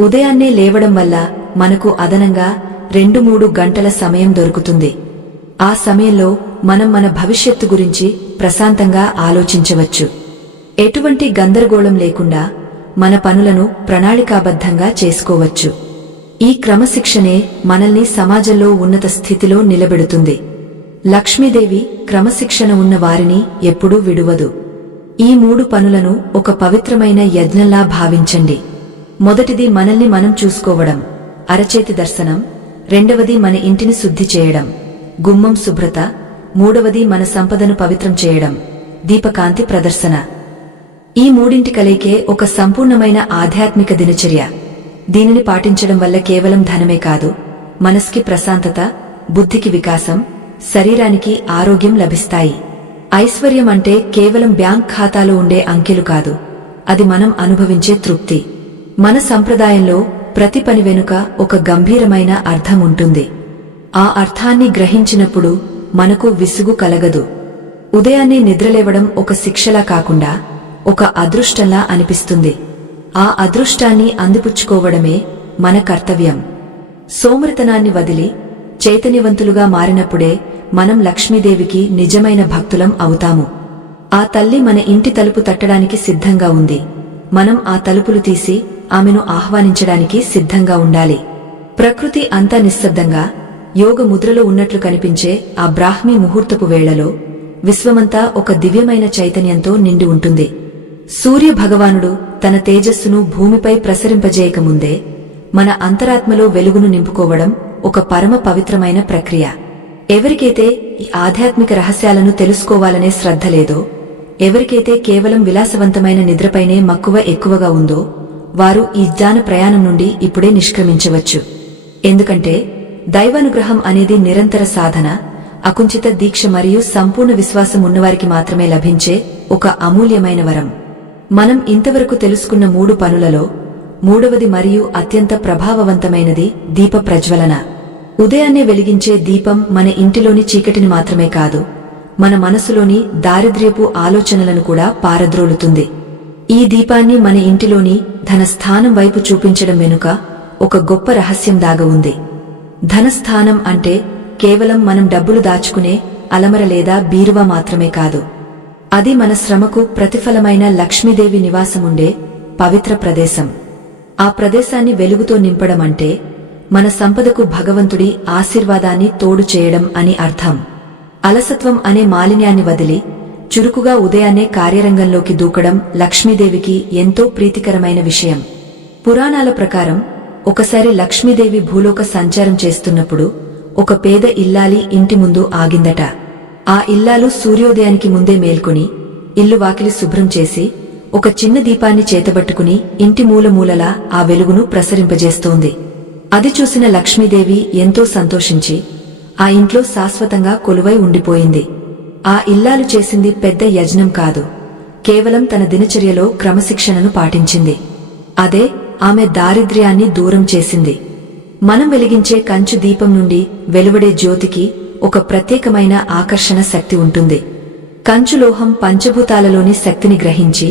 ఉదయాన్నే లేవడం వల్ల మనకు అదనంగా 2-3 గంటల సమయం దొరుకుతుంది. ఆ సమయంలో మనం మన భవిష్యత్తు గురించి ప్రశాంతంగా ఆలోచించవచ్చు. ఎటువంటి గందరగోళం లేకుండా మన పనులను ప్రణాళికాబద్ధంగా చేసుకోవచ్చు. ఈ క్రమశిక్షణే మనల్ని సమాజంలో ఉన్నత స్థితిలో నిలబెడుతుంది. లక్ష్మీదేవి క్రమశిక్షణ ఉన్న వారిని ఎప్పుడూ విడువదు. ఈ 3 పనులను ఒక పవిత్రమైన యజ్ఞంలా భావించండి. మొదటిది మనల్ని మనం చూసుకోవడం, అరచేతి దర్శనం. రెండవది మన ఇంటిని శుద్ధి చేయడం, గుమ్మం శుభ్రత. మూడవది మన సంపదను పవిత్రం చేయడం, దీపకాంతి ప్రదర్శన. ఈ 3 కలయికే ఒక సంపూర్ణమైన ఆధ్యాత్మిక దినచర్య. దీనిని పాటించడం వల్ల కేవలం ధనమే కాదు, మనసుకి ప్రశాంతత, బుద్ధికి వికాసం, శరీరానికి ఆరోగ్యం లభిస్తాయి. ఐశ్వర్యం అంటే కేవలం బ్యాంక్ ఖాతాలో ఉండే అంకెలు కాదు, అది మనం అనుభవించే తృప్తి. మన సంప్రదాయంలో ప్రతి పని వెనుక ఒక గంభీరమైన అర్థం ఉంటుంది. ఆ అర్థాన్ని గ్రహించినప్పుడు మనకు విసుగు కలగదు. ఉదయాన్నే నిద్రలేవడం ఒక శిక్షలా కాకుండా ఒక అదృష్టంలా అనిపిస్తుంది. ఆ అదృష్టాన్ని అందిపుచ్చుకోవడమే మన కర్తవ్యం. సోమరితనాన్ని వదిలి చైతన్యవంతులుగా మారినప్పుడే మనం లక్ష్మీదేవికి నిజమైన భక్తులం అవుతాము. ఆ తల్లి మన ఇంటి తలుపు తట్టడానికి సిద్ధంగా ఉంది. మనం ఆ తలుపులు తీసి ఆమెను ఆహ్వానించడానికి సిద్ధంగా ఉండాలి. ప్రకృతి అంతా నిశ్శబ్దంగా యోగ ముద్రలో ఉన్నట్లు కనిపించే ఆ బ్రాహ్మీ ముహూర్తపు వేళలో విశ్వమంతా ఒక దివ్యమైన చైతన్యంతో నిండి ఉంటుంది. సూర్య భగవానుడు తన తేజస్సును భూమిపై ప్రసరింపజేయకముందే మన అంతరాత్మలో వెలుగును నింపుకోవడం ఒక పరమ పవిత్రమైన ప్రక్రియ. ఎవరికైతే ఈ ఆధ్యాత్మిక రహస్యాలను తెలుసుకోవాలనే శ్రద్ధ లేదో, ఎవరికైతే కేవలం విలాసవంతమైన నిద్రపైనే మక్కువ ఎక్కువగా ఉందో, వారు ఈ జ్ఞాన ప్రయాణం నుండి ఇప్పుడే నిష్క్రమించవచ్చు. ఎందుకంటే దైవానుగ్రహం అనేది నిరంతర సాధన, అకుంచిత దీక్ష మరియు సంపూర్ణ విశ్వాసం ఉన్నవారికి మాత్రమే లభించే ఒక అమూల్యమైన వరం. మనం ఇంతవరకు తెలుసుకున్న 3 పనులలో మూడవది మరియు అత్యంత ప్రభావవంతమైనది దీప ప్రజ్వలన. ఉదయాన్నే వెలిగించే దీపం మన ఇంటిలోని చీకటిని మాత్రమే కాదు, మన మనసులోని దారిద్ర్యపు ఆలోచనలను కూడా పారద్రోలుతుంది. ఈ దీపాన్ని మన ఇంటిలోని ధనస్థానం వైపు చూపించడం వెనుక ఒక గొప్ప రహస్యం దాగ ఉంది. ధనస్థానం అంటే కేవలం మనం డబ్బులు దాచుకునే అలమర లేదా బీరువా మాత్రమే కాదు. అది మన శ్రమకు ప్రతిఫలమైన లక్ష్మీదేవి నివాసముండే పవిత్ర ప్రదేశం. ఆ ప్రదేశాన్ని వెలుగుతో నింపడం అంటే మన సంపదకు భగవంతుడి ఆశీర్వాదాన్ని తోడు చేయడం అని అర్థం. అలసత్వం అనే మాలిన్యాన్ని వదిలి చురుకుగా ఉదయాన్నే కార్యరంగంలోకి దూకడం లక్ష్మీదేవికి ఎంతో ప్రీతికరమైన విషయం. పురాణాల ప్రకారం ఒకసారి లక్ష్మీదేవి భూలోక సంచారం చేస్తున్నప్పుడు ఒక పేద ఇల్లాలి ఇంటి ముందు ఆగిందట. ఆ ఇల్లాలు సూర్యోదయానికి ముందే మేల్కొని ఇల్లు వాకిలి శుభ్రం చేసి ఒక చిన్న దీపాన్ని చేతబట్టుకుని ఇంటి మూలమూలలా ఆ వెలుగును ప్రసరింపజేస్తోంది. అది చూసిన లక్ష్మీదేవి ఎంతో సంతోషించి ఆ ఇంట్లో శాశ్వతంగా కొలువై ఉండిపోయింది. ఆ ఇల్లాలు చేసింది పెద్ద యజ్ఞం కాదు, కేవలం తన దినచర్యలో క్రమశిక్షణను పాటించింది. అదే ఆమె దారిద్ర్యాన్ని దూరం చేసింది. మనం వెలిగించే కంచు దీపం నుండి వెలువడే జ్యోతికి ఒక ప్రత్యేకమైన ఆకర్షణ శక్తి ఉంటుంది. కంచులోహం పంచభూతాలలోని శక్తిని గ్రహించి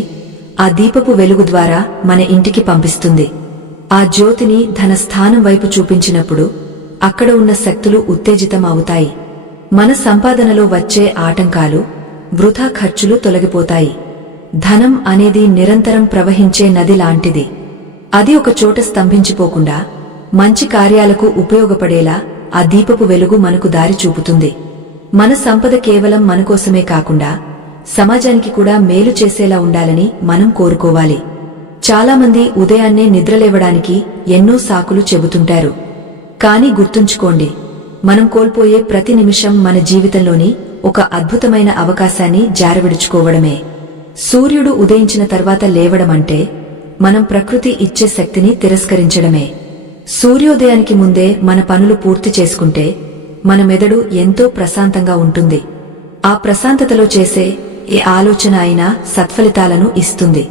ఆ దీపపు వెలుగు ద్వారా మన ఇంటికి పంపిస్తుంది. ఆ జ్యోతిని ధన స్థానం వైపు చూపించినప్పుడు అక్కడ ఉన్న శక్తులు ఉత్తేజితం అవుతాయి. మన సంపాదనలో వచ్చే ఆటంకాలు, వృథా ఖర్చులు తొలగిపోతాయి. ధనం అనేది నిరంతరం ప్రవహించే నది లాంటిది. అది ఒక చోట స్తంభించిపోకుండా మంచి కార్యాలకు ఉపయోగపడేలా ఆ దీపపు వెలుగు మనకు దారి చూపుతుంది. మన సంపద కేవలం మనకోసమే కాకుండా సమాజానికి కూడా మేలు చేసేలా ఉండాలని మనం కోరుకోవాలి. చాలామంది ఉదయాన్నే నిద్రలేవడానికి ఎన్నో సాకులు చెబుతుంటారు. కానీ గుర్తుంచుకోండి, మనం కోల్పోయే ప్రతి నిమిషం మన జీవితంలోని ఒక అద్భుతమైన అవకాశాన్ని జారవిడుచుకోవడమే. సూర్యుడు ఉదయించిన తర్వాత లేవడమంటే మనం ప్రకృతి ఇచ్చే శక్తిని తిరస్కరించడమే. సూర్యోదయానికి ముందే మన పనులు పూర్తి చేసుకుంటే మన మెదడు ఎంతో ప్రశాంతంగా ఉంటుంది. ఆ ప్రశాంతతలో చేసే ఏ ఆలోచన అయినా సత్ఫలితాలను ఇస్తుంది.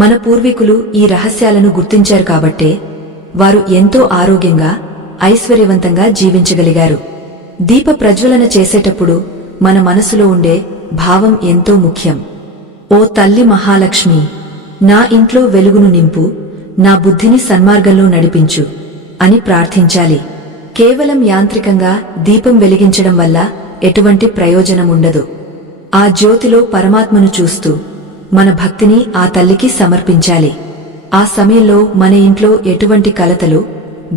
మన పూర్వీకులు ఈ రహస్యాలను గుర్తించారు కాబట్టే వారు ఎంతో ఆరోగ్యంగా, ఐశ్వర్యవంతంగా జీవించగలిగారు. దీప ప్రజ్వలన చేసేటప్పుడు మన మనసులో ఉండే భావం ఎంతో ముఖ్యం. ఓ తల్లి మహాలక్ష్మి, నా ఇంట్లో వెలుగును నింపు, నా బుద్ధిని సన్మార్గంలో నడిపించు అని ప్రార్థించాలి. కేవలం యాంత్రికంగా దీపం వెలిగించడం వల్ల ఎటువంటి ప్రయోజనం ఉండదు. ఆ జ్యోతిలో పరమాత్మను చూస్తూ మన భక్తిని ఆ తల్లికి సమర్పించాలి. ఆ సమయంలో మన ఇంట్లో ఎటువంటి కలతలు,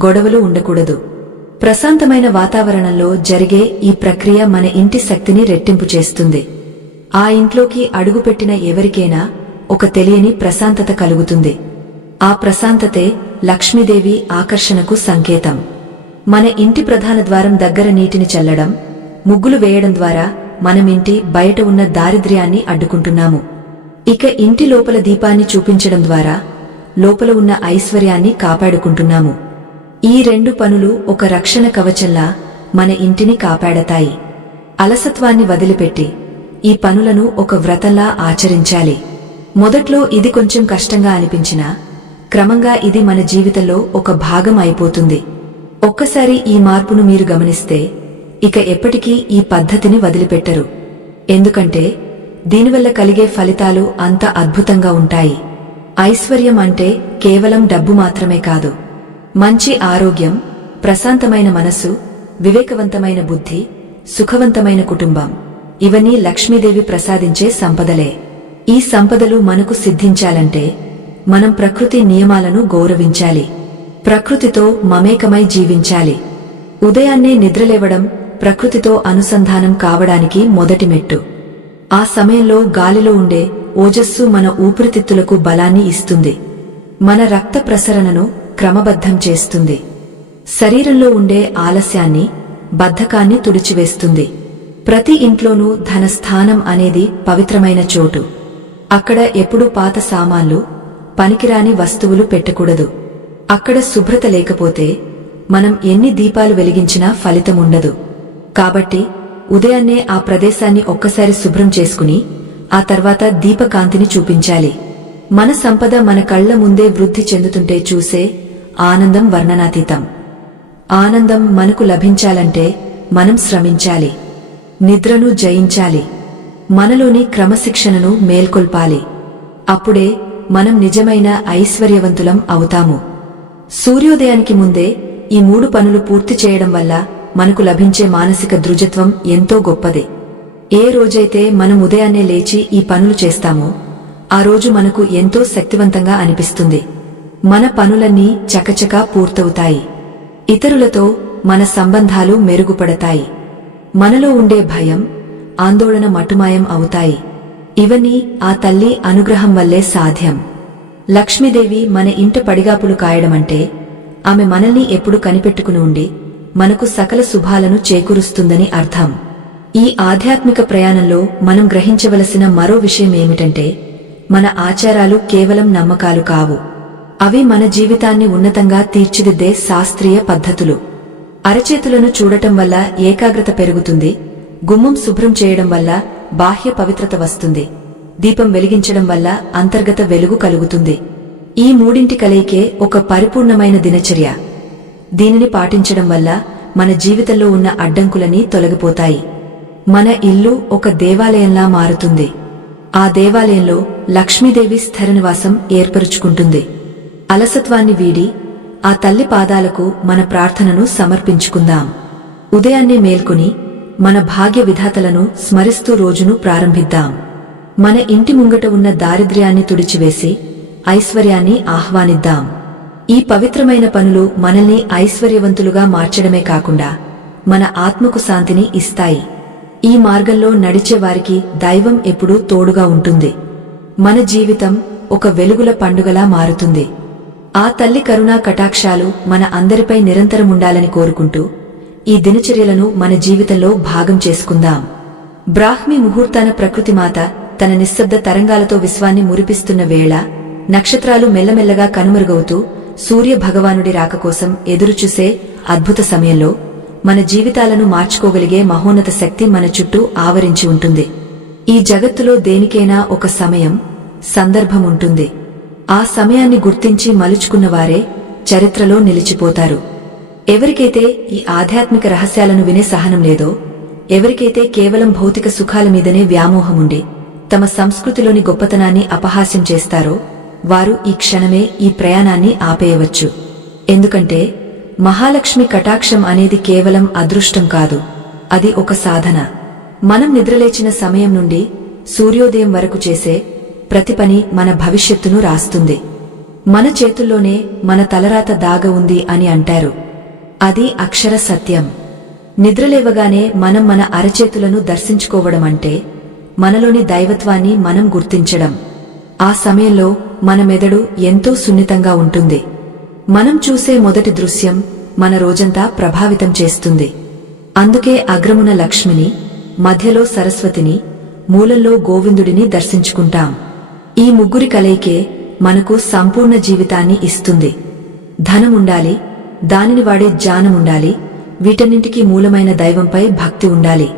గొడవలు ఉండకూడదు. ప్రశాంతమైన వాతావరణంలో జరిగే ఈ ప్రక్రియ మన ఇంటి శక్తిని రెట్టింపు చేస్తుంది. ఆ ఇంట్లోకి అడుగుపెట్టిన ఎవరికైనా ఒక తెలియని ప్రశాంతత కలుగుతుంది. ఆ ప్రశాంతతే లక్ష్మీదేవి ఆకర్షణకు సంకేతం. మన ఇంటి ప్రధాన ద్వారం దగ్గర నీటిని చల్లడం, ముగ్గులు వేయడం ద్వారా మనం ఇంటి బయట ఉన్న దారిద్ర్యాన్ని అడ్డుకుంటున్నాము. ఇక ఇంటి లోపల దీపాన్ని చూపించడం ద్వారా లోపల ఉన్న ఐశ్వర్యాన్ని కాపాడుకుంటున్నాము. ఈ రెండు పనులు ఒక రక్షణ కవచంలా మన ఇంటిని కాపాడతాయి. అలసత్వాన్ని వదిలిపెట్టి ఈ పనులను ఒక వ్రతంలా ఆచరించాలి. మొదట్లో ఇది కొంచెం కష్టంగా అనిపించినా క్రమంగా ఇది మన జీవితంలో ఒక భాగం అయిపోతుంది. ఒక్కసారి ఈ మార్పును మీరు గమనిస్తే ఇక ఎప్పటికీ ఈ పద్ధతిని వదిలిపెట్టరు. ఎందుకంటే దీనివల్ల కలిగే ఫలితాలు అంత అద్భుతంగా ఉంటాయి. ఐశ్వర్యం అంటే కేవలం డబ్బు మాత్రమే కాదు. మంచి ఆరోగ్యం, ప్రశాంతమైన మనసు, వివేకవంతమైన బుద్ధి, సుఖవంతమైన కుటుంబం, ఇవన్నీ లక్ష్మీదేవి ప్రసాదించే సంపదలే. ఈ సంపదలు మనకు సిద్ధించాలంటే మనం ప్రకృతి నియమాలను గౌరవించాలి. ప్రకృతితో మమేకమై జీవించాలి. ఉదయాన్నే నిద్రలేవడం ప్రకృతితో అనుసంధానం కావడానికి మొదటి మెట్టు. ఆ సమయంలో గాలిలో ఉండే ఓజస్సు మన ఊపిరితిత్తులకు బలాన్ని ఇస్తుంది. మన రక్త ప్రసరణను క్రమబద్ధం చేస్తుంది. శరీరంలో ఉండే ఆలస్యాన్ని, బద్ధకాన్ని తుడిచివేస్తుంది. ప్రతి ఇంట్లోనూ ధనస్థానం అనేది పవిత్రమైన చోటు. అక్కడ ఎప్పుడూ పాత సామాన్లు, పనికిరాని వస్తువులు పెట్టకూడదు. అక్కడ శుభ్రత లేకపోతే మనం ఎన్ని దీపాలు వెలిగించినా ఫలితముండదు. కాబట్టి ఉదయాన్నే ఆ ప్రదేశాన్ని ఒక్కసారి శుభ్రం చేసుకుని ఆ తర్వాత దీపకాంతిని చూపించాలి. మన సంపద మన కళ్ల ముందే వృద్ధి చెందుతుంటే చూసే ఆనందం వర్ణనాతీతం. ఆనందం మనకు లభించాలంటే మనం శ్రమించాలి, నిద్రను జయించాలి, మనలోని క్రమశిక్షణను మేల్కొల్పాలి. అప్పుడే మనం నిజమైన ఐశ్వర్యవంతులం అవుతాము. సూర్యోదయానికి ముందే ఈ 3 పనులు పూర్తి చేయడం వల్ల మనకు లభించే మానసిక దృఢత్వం ఎంతో గొప్పది. ఏ రోజైతే మనం ఉదయాన్నే లేచి ఈ పనులు చేస్తామో ఆ రోజు మనకు ఎంతో శక్తివంతంగా అనిపిస్తుంది. మన పనులన్నీ చకచకా పూర్తవుతాయి. ఇతరులతో మన సంబంధాలు మెరుగుపడతాయి. మనలో ఉండే భయం, ఆందోళన మటుమాయం అవుతాయి. ఇవన్నీ ఆ తల్లి అనుగ్రహం వల్లే సాధ్యం. లక్ష్మీదేవి మన ఇంట పడిగాపులు కాయడమంటే ఆమె మనల్ని ఎప్పుడు కనిపెట్టుకుని ఉండి మనకు సకల శుభాలను చేకూరుస్తుందని అర్థం. ఈ ఆధ్యాత్మిక ప్రయాణంలో మనం గ్రహించవలసిన మరో విషయమేమిటంటే మన ఆచారాలు కేవలం నమ్మకాలు కావు. అవి మన జీవితాన్ని ఉన్నతంగా తీర్చిదిద్దే శాస్త్రీయ పద్ధతులు. అరచేతులను చూడటం వల్ల ఏకాగ్రత పెరుగుతుంది, గుమ్మం శుభ్రం చేయడం వల్ల బాహ్య పవిత్రత వస్తుంది, దీపం వెలిగించడం వల్ల అంతర్గత వెలుగు కలుగుతుంది. ఈ మూడింటి కలయికే ఒక పరిపూర్ణమైన దినచర్య. దీనిని పాటించడం వల్ల మన జీవితంలో ఉన్న అడ్డంకులన్నీ తొలగిపోతాయి. మన ఇల్లు ఒక దేవాలయంలా మారుతుంది. ఆ దేవాలయంలో లక్ష్మీదేవి స్థిరనివాసం ఏర్పరుచుకుంటుంది. అలసత్వాన్ని వీడి ఆ తల్లి పాదాలకు మన ప్రార్థనను సమర్పించుకుందాం. ఉదయాన్నే మేల్కొని మన భాగ్య విధాతలను స్మరిస్తూ రోజును ప్రారంభిద్దాం. మన ఇంటి ముంగట ఉన్న దారిద్ర్యాన్ని తుడిచివేసి ఐశ్వర్యాన్ని ఆహ్వానిద్దాం. ఈ పవిత్రమైన పనులు మనల్ని ఐశ్వర్యవంతులుగా మార్చడమే కాకుండా మన ఆత్మకు శాంతిని ఇస్తాయి. ఈ మార్గంలో నడిచే వారికి దైవం ఎప్పుడూ తోడుగా ఉంటుంది. మన జీవితం ఒక వెలుగుల పండుగలా మారుతుంది. ఆ తల్లి కరుణా కటాక్షాలు మన అందరిపై నిరంతరముండాలని కోరుకుంటూ ఈ దినచర్యలను మన జీవితంలో భాగం చేసుకుందాం. బ్రాహ్మీ ముహూర్తాన ప్రకృతిమాత తన నిశ్శబ్ద తరంగాలతో విశ్వాన్ని మురిపిస్తున్న వేళ, నక్షత్రాలు మెల్లమెల్లగా కనుమరుగవుతూ సూర్య భగవానుడి రాక కోసం ఎదురుచూసే అద్భుత సమయంలో మన జీవితాలను మార్చుకోగలిగే మహోన్నత శక్తి మన చుట్టూ ఆవరించి ఉంటుంది. ఈ జగత్తులో దేనికైనా ఒక సమయం, సందర్భం ఉంటుంది. ఆ సమయాన్ని గుర్తించి మలుచుకున్నవారే చరిత్రలో నిలిచిపోతారు. ఎవరికైతే ఈ ఆధ్యాత్మిక రహస్యాలను వినే సహనం లేదో, ఎవరికైతే కేవలం భౌతిక సుఖాల మీదనే వ్యామోహముండి తమ సంస్కృతిలోని గొప్పతనాన్ని అపహాస్యం చేస్తారో వారు ఈ క్షణమే ఈ ప్రయాణాన్ని ఆపేయవచ్చు. ఎందుకంటే మహాలక్ష్మి కటాక్షం అనేది కేవలం అదృష్టం కాదు, అది ఒక సాధన. మనం నిద్రలేచిన సమయం నుండి సూర్యోదయం వరకు చేసే ప్రతి పని మన భవిష్యత్తును రాస్తుంది. మన చేతుల్లోనే మన తలరాత దాగ ఉంది అని అంటారు. అది అక్షర సత్యం. నిద్రలేవగానే మనం మన అరచేతులను దర్శించుకోవడమంటే మనలోని దైవత్వాన్ని మనం గుర్తించడం. ఆ సమయంలో మన మెదడు ఎంతో సున్నితంగా ఉంటుంది. మనం చూసే మొదటి దృశ్యం మన రోజంతా ప్రభావితం చేస్తుంది. అందుకే అగ్రమున లక్ష్మిని, మధ్యలో సరస్వతిని, మూలంలో గోవిందుడిని దర్శించుకుంటాం. ఈ ముగ్గురి కలయికే మనకు సంపూర్ణ జీవితాన్ని ఇస్తుంది. ధనముండాలి, దానిని వాడే జ్ఞానముండాలి, వీటన్నింటికీ మూలమైన దైవంపై భక్తి ఉండాలి.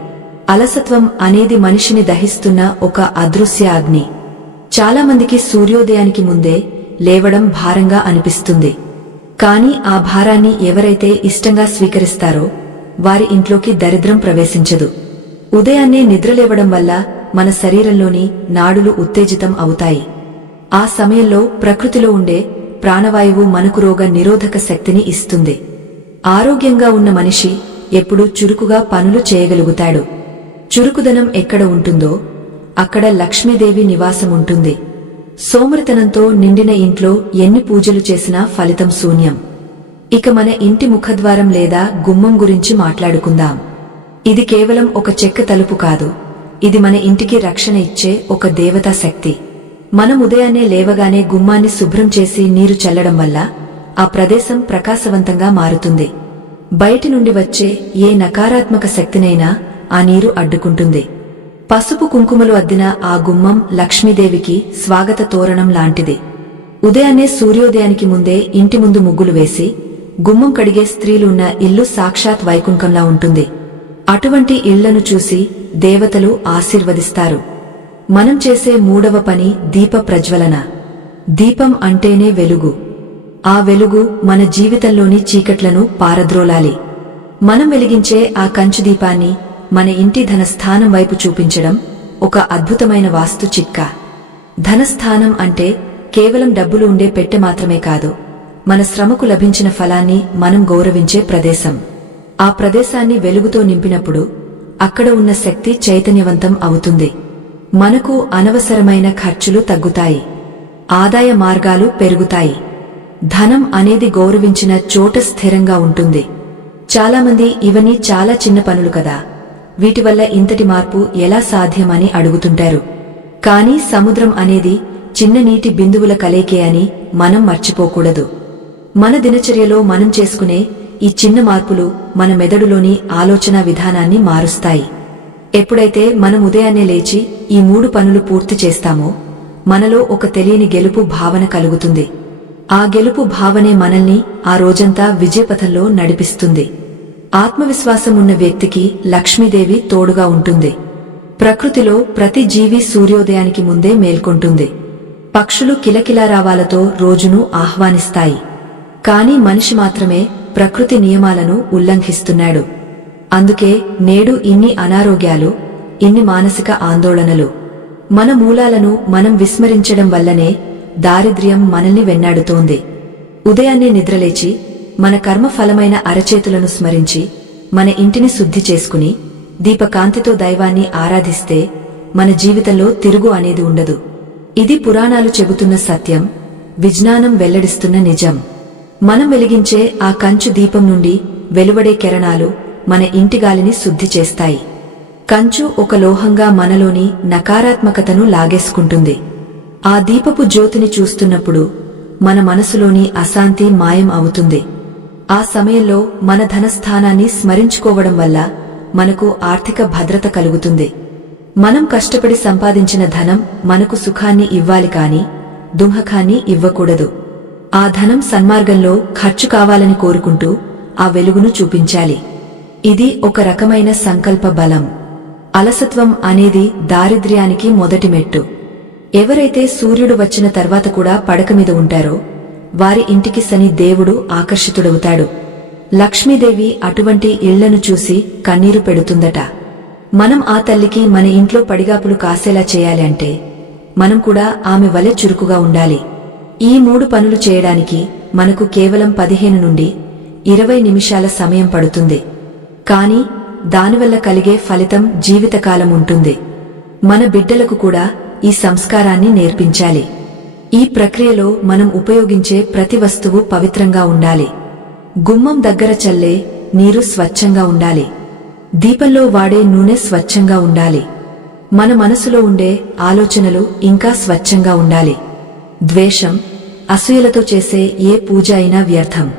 అలసత్వం అనేది మనిషిని దహిస్తున్న ఒక అదృశ్య అగ్ని. చాలామందికి సూర్యోదయానికి ముందే లేవడం భారంగా అనిపిస్తుంది. కాని ఆ భారాన్ని ఎవరైతే ఇష్టంగా స్వీకరిస్తారో వారి ఇంట్లోకి దరిద్రం ప్రవేశించదు. ఉదయాన్నే నిద్రలేవడం వల్ల మన శరీరంలోని నాడులు ఉత్తేజితం అవుతాయి. ఆ సమయంలో ప్రకృతిలో ఉండే ప్రాణవాయువు మనకు రోగ నిరోధక శక్తిని ఇస్తుంది. ఆరోగ్యంగా ఉన్న మనిషి ఎప్పుడూ చురుకుగా పనులు చేయగలుగుతాడు. చురుకుదనం ఎక్కడ ఉంటుందో అక్కడ లక్ష్మీదేవి నివాసం ఉంటుంది. సోమరితనంతో నిండిన ఇంట్లో ఎన్ని పూజలు చేసినా ఫలితం శూన్యం. ఇక మన ఇంటి ముఖద్వారం లేదా గుమ్మం గురించి మాట్లాడుకుందాం. ఇది కేవలం ఒక చెక్క తలుపు కాదు, ఇది మన ఇంటికి రక్షణ ఇచ్చే ఒక దేవతా శక్తి. మనం ఉదయాన్నే లేవగానే గుమ్మాన్ని శుభ్రం చేసి నీరు చల్లడం వల్ల ఆ ప్రదేశం ప్రకాశవంతంగా మారుతుంది. బయటి నుండి వచ్చే ఏ నకారాత్మక శక్తినైనా ఆ నీరు అడ్డుకుంటుంది. పసుపు కుంకుమలు అద్దిన ఆ గుమ్మం లక్ష్మీదేవికి స్వాగత తోరణం లాంటిది. ఉదయాన్నే సూర్యోదయానికి ముందే ఇంటి ముందు ముగ్గులు వేసి గుమ్మం కడిగే స్త్రీలు ఉన్న ఇల్లు సాక్షాత్ వైకుంఠంలా ఉంటుంది. అటువంటి ఇళ్లను చూసి దేవతలు ఆశీర్వదిస్తారు. మనం చేసే మూడవ పని దీప ప్రజ్వలన. దీపం అంటేనే వెలుగు. ఆ వెలుగు మన జీవితంలోని చీకట్లను పారద్రోలాలి. మనం వెలిగించే ఆ కంచు దీపాన్ని మన ఇంటి ధనస్థానం వైపు చూపించడం ఒక అద్భుతమైన వాస్తు చిట్కా. ధనస్థానం అంటే కేవలం డబ్బులు ఉండే పెట్టె మాత్రమే కాదు, మన శ్రమకు లభించిన ఫలాన్ని మనం గౌరవించే ప్రదేశం. ఆ ప్రదేశాన్ని వెలుగుతో నింపినప్పుడు అక్కడ ఉన్న శక్తి చైతన్యవంతం అవుతుంది. మనకు అనవసరమైన ఖర్చులు తగ్గుతాయి, ఆదాయ మార్గాలు పెరుగుతాయి. ధనం అనేది గౌరవించిన చోట స్థిరంగా ఉంటుంది. చాలామంది ఇవన్నీ చాలా చిన్న పనులు కదా, వీటి వల్ల ఇంతటి మార్పు ఎలా సాధ్యమని అడుగుతుంటారు. కానీ సముద్రం అనేది చిన్న నీటి బిందువుల కలయికే అని మనం మర్చిపోకూడదు. మన దినచర్యలో మనం చేసుకునే ఈ చిన్న మార్పులు మన మెదడులోని ఆలోచనా విధానాన్ని మారుస్తాయి. ఎప్పుడైతే మనం ఉదయాన్నే లేచి ఈ 3 పనులు పూర్తి చేస్తామో మనలో ఒక తెలియని గెలుపు భావన కలుగుతుంది. ఆ గెలుపు భావనే మనల్ని ఆ రోజంతా విజయపథంలో నడిపిస్తుంది. ఆత్మవిశ్వాసం ఉన్న వ్యక్తికి లక్ష్మీదేవి తోడుగా ఉంటుంది. ప్రకృతిలో ప్రతి జీవి సూర్యోదయానికి ముందే మేల్కొంటుంది. పక్షులు కిలకిలారావాలతో రోజును ఆహ్వానిస్తాయి. కాని మనిషి మాత్రమే ప్రకృతి నియమాలను ఉల్లంఘిస్తున్నాడు. అందుకే నేడు ఇన్ని అనారోగ్యాలు, ఇన్ని మానసిక ఆందోళనలు. మన మూలాలను మనం విస్మరించడం వల్లనే దారిద్ర్యం మనల్ని వెన్నాడుతోంది. ఉదయాన్నే నిద్రలేచి మన కర్మఫలమైన అరచేతులను స్మరించి మన ఇంటిని శుద్ధి చేసుకుని దీపకాంతితో దైవాన్ని ఆరాధిస్తే మన జీవితంలో తిరుగు అనేది ఉండదు. ఇది పురాణాలు చెబుతున్న సత్యం, విజ్ఞానం వెల్లడిస్తున్న నిజం. మనం వెలిగించే ఆ కంచు దీపం నుండి వెలువడే కిరణాలు మన ఇంటిగాలిని శుద్ధి చేస్తాయి. కంచు ఒక లోహంగా మనలోని నకారాత్మకతను లాగేసుకుంటుంది. ఆ దీపపు జ్యోతిని చూస్తున్నప్పుడు మన మనసులోని అశాంతి మాయం అవుతుంది. ఆ సమయంలో మన ధనస్థానాన్ని స్మరించుకోవడం వల్ల మనకు ఆర్థిక భద్రత కలుగుతుంది. మనం కష్టపడి సంపాదించిన ధనం మనకు సుఖాన్ని ఇవ్వాలి కాని దుఃఖాన్ని ఇవ్వకూడదు. ఆ ధనం సన్మార్గంలో ఖర్చు కావాలని కోరుకుంటూ ఆ వెలుగును చూపించాలి. ఇది ఒక రకమైన సంకల్ప బలం. అలసత్వం అనేది దారిద్ర్యానికి మొదటి మెట్టు. ఎవరైతే సూర్యుడు వచ్చిన తర్వాత కూడా పడక మీద ఉంటారో వారి ఇంటికి శని దేవుడు ఆకర్షితుడవుతాడు. లక్ష్మీదేవి అటువంటి ఇళ్లను చూసి కన్నీరు పెడుతుందట. మనం ఆ తల్లికి మన ఇంట్లో పడిగాపులు కాసేలా చేయాలి అంటే మనం కూడా ఆమె వలె చురుకుగా ఉండాలి. ఈ 3 పనులు చేయడానికి మనకు కేవలం 15 నుండి 20 నిమిషాల సమయం పడుతుంది. కాని దానివల్ల కలిగే ఫలితం జీవితకాలం ఉంటుంది. మన బిడ్డలకు కూడా ఈ సంస్కారాన్ని నేర్పించాలి. ఈ ప్రక్రియలో మనం ఉపయోగించే ప్రతి వస్తువు పవిత్రంగా ఉండాలి. గుమ్మం దగ్గర చల్లే నీరు స్వచ్ఛంగా ఉండాలి. దీపంలో వాడే నూనె స్వచ్ఛంగా ఉండాలి. మన మనసులో ఉండే ఆలోచనలు ఇంకా స్వచ్ఛంగా ఉండాలి. ద్వేషం, అసూయలతో చేసే ఏ పూజ అయినా వ్యర్థం.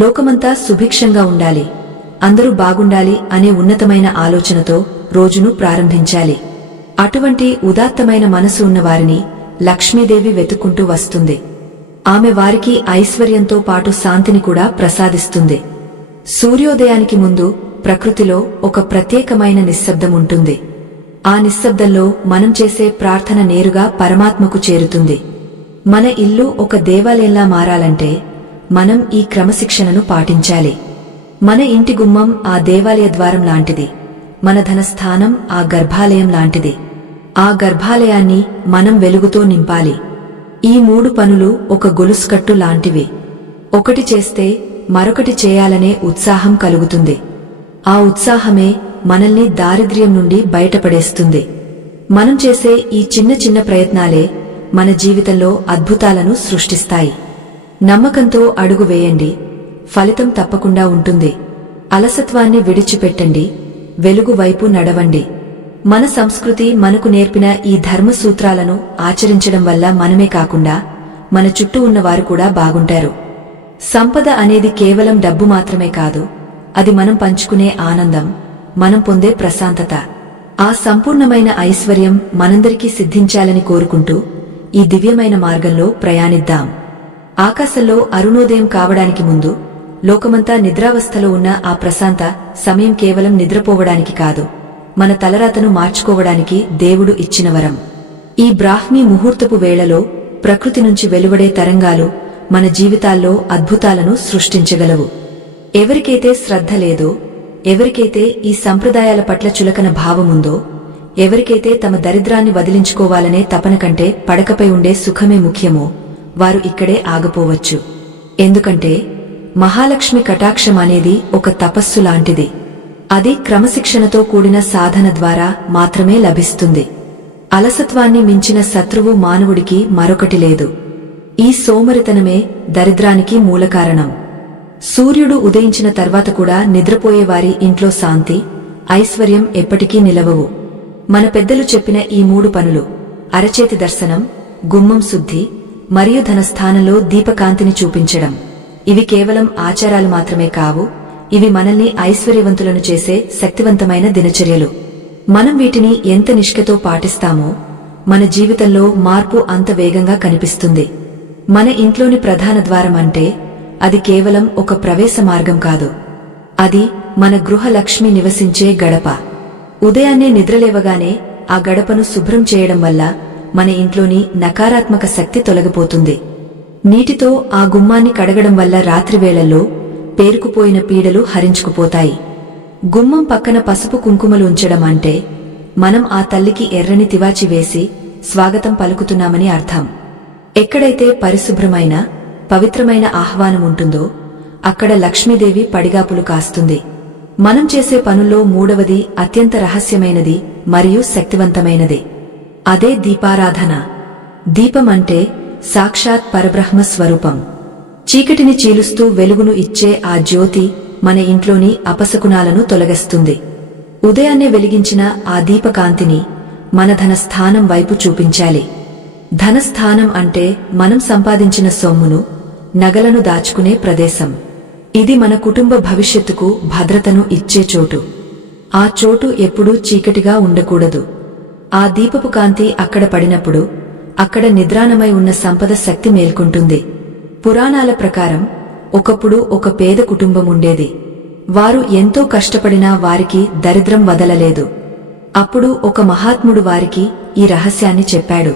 లోకమంతా సుభిక్షంగా ఉండాలి, అందరూ బాగుండాలి అనే ఉన్నతమైన ఆలోచనతో రోజును ప్రారంభించాలి. అటువంటి ఉదాత్తమైన మనసు ఉన్నవారిని లక్ష్మీదేవి వెతుక్కుంటూ వస్తుంది. ఆమె వారికి ఐశ్వర్యంతో పాటు శాంతిని కూడా ప్రసాదిస్తుంది. సూర్యోదయానికి ముందు ప్రకృతిలో ఒక ప్రత్యేకమైన నిశ్శబ్దం ఉంటుంది. ఆ నిశ్శబ్దంలో మనం చేసే ప్రార్థన నేరుగా పరమాత్మకు చేరుతుంది. మన ఇల్లు ఒక దేవాలయంలా మారాలంటే మనం ఈ క్రమశిక్షణను పాటించాలి. మన ఇంటి గుమ్మం ఆ దేవాలయ ద్వారం లాంటిది. మన ధనస్థానం ఆ గర్భాలయం లాంటిది. ఆ గర్భాలయాన్ని మనం వెలుగుతో నింపాలి. ఈ 3 పనులు ఒక గొలుసుకట్టు లాంటివి. ఒకటి చేస్తే మరొకటి చేయాలనే ఉత్సాహం కలుగుతుంది. ఆ ఉత్సాహమే మనల్ని దారిద్ర్యం నుండి బయటపడేస్తుంది. మనం చేసే ఈ చిన్న చిన్న ప్రయత్నాలే మన జీవితంలో అద్భుతాలను సృష్టిస్తాయి. నమ్మకంతో అడుగు వేయండి, ఫలితం తప్పకుండా ఉంటుంది. అలసత్వాన్ని విడిచిపెట్టండి, వెలుగు వైపు నడవండి. మన సంస్కృతి మనకు నేర్పిన ఈ ధర్మ సూత్రాలను ఆచరించడం వల్ల మనమే కాకుండా మన చుట్టూ ఉన్నవారు కూడా బాగుంటారు. సంపద అనేది కేవలం డబ్బు మాత్రమే కాదు, అది మనం పంచుకునే ఆనందం, మనం పొందే ప్రశాంతత. ఆ సంపూర్ణమైన ఐశ్వర్యం మనందరికీ సిద్ధించాలని కోరుకుంటూ ఈ దివ్యమైన మార్గంలో ప్రయాణిద్దాం. ఆకాశంలో అరుణోదయం కావడానికి ముందు లోకమంతా నిద్రావస్థలో ఉన్న ఆ ప్రశాంత సమయం కేవలం నిద్రపోవడానికి కాదు, మన తలరాతను మార్చుకోవడానికి దేవుడు ఇచ్చిన వరం. ఈ బ్రాహ్మీ ముహూర్తపు వేళలో ప్రకృతి నుంచి వెలువడే తరంగాలు మన జీవితాల్లో అద్భుతాలను సృష్టించగలవు. ఎవరికైతే శ్రద్ధ లేదో, ఎవరికైతే ఈ సంప్రదాయాల పట్ల చులకన భావముందో, ఎవరికైతే తమ దరిద్రాన్ని వదిలించుకోవాలనే తపన కంటే పడకపై ఉండే సుఖమే ముఖ్యమో వారు ఇక్కడే ఆగపోవచ్చు. ఎందుకంటే మహాలక్ష్మి కటాక్షం అనేది ఒక తపస్సు లాంటిది. అది క్రమశిక్షణతో కూడిన సాధన ద్వారా మాత్రమే లభిస్తుంది. అలసత్వాన్ని మించిన శత్రువు మానవుడికి మరొకటి లేదు. ఈ సోమరితనమే దరిద్రానికి మూలకారణం. సూర్యుడు ఉదయించిన తర్వాత కూడా నిద్రపోయేవారి ఇంట్లో శాంతి, ఐశ్వర్యం ఎప్పటికీ నిలవవు. మన పెద్దలు చెప్పిన ఈ 3 పనులు అరచేతి దర్శనం, గుమ్మం శుద్ధి మరియు ధన స్థానంలో దీపకాంతిని చూపించడం. ఇవి కేవలం ఆచారాలు మాత్రమే కావు, ఇవి మనల్ని ఐశ్వర్యవంతులను చేసే శక్తివంతమైన దినచర్యలు. మనం వీటిని ఎంత నిష్ఠతో పాటిస్తామో మన జీవితంలో మార్పు అంత వేగంగా కనిపిస్తుంది. మన ఇంట్లోని ప్రధాన ద్వారం అంటే అది కేవలం ఒక ప్రవేశ మార్గం కాదు, అది మన గృహలక్ష్మి నివసించే గడప. ఉదయాన్నే నిద్రలేవగానే ఆ గడపను శుభ్రం చేయడం వల్ల మన ఇంట్లోని నకారాత్మక శక్తి తొలగిపోతుంది. నీటితో ఆ గుమ్మాన్ని కడగడం వల్ల రాత్రివేళల్లో పేరుకుపోయిన పీడలు హరించుకుపోతాయి. గుమ్మం పక్కన పసుపు కుంకుమలు ఉంచడం అంటే మనం ఆ తల్లికి ఎర్రని తివాచి వేసి స్వాగతం పలుకుతున్నామని అర్థం. ఎక్కడైతే పరిశుభ్రమైన పవిత్రమైన ఆహ్వానం ఉంటుందో అక్కడ లక్ష్మీదేవి పడిగాపులు కాస్తుంది. మనం చేసే పనుల్లో మూడవది అత్యంత రహస్యమైనది మరియు శక్తివంతమైనది. అదే దీపారాధన. దీపం అంటే సాక్షాత్ పరబ్రహ్మ స్వరూపం. చీకటిని చీలుస్తూ వెలుగును ఇచ్చే ఆ జ్యోతి మన ఇంట్లోని అపశకునాలను తొలగిస్తుంది. ఉదయాన్నే వెలిగించిన ఆ దీపకాంతిని మన ధనస్థానం వైపు చూపించాలి. ధనస్థానం అంటే మనం సంపాదించిన సొమ్మును, నగలను దాచుకునే ప్రదేశం. ఇది మన కుటుంబ భవిష్యత్తుకు భద్రతను ఇచ్చే చోటు. ఆ చోటు ఎప్పుడూ చీకటిగా ఉండకూడదు. ఆ దీపపు కాంతి అక్కడ పడినప్పుడు అక్కడ నిద్రాణమై ఉన్న సంపద శక్తి మేల్కొంటుంది. పురాణాల ప్రకారం ఒకప్పుడు ఒక పేద కుటుంబం ఉండేది. వారు ఎంతో కష్టపడినా వారికి దరిద్రం వదలలేదు. అప్పుడు ఒక మహాత్ముడు వారికి ఈ రహస్యాన్ని చెప్పాడు.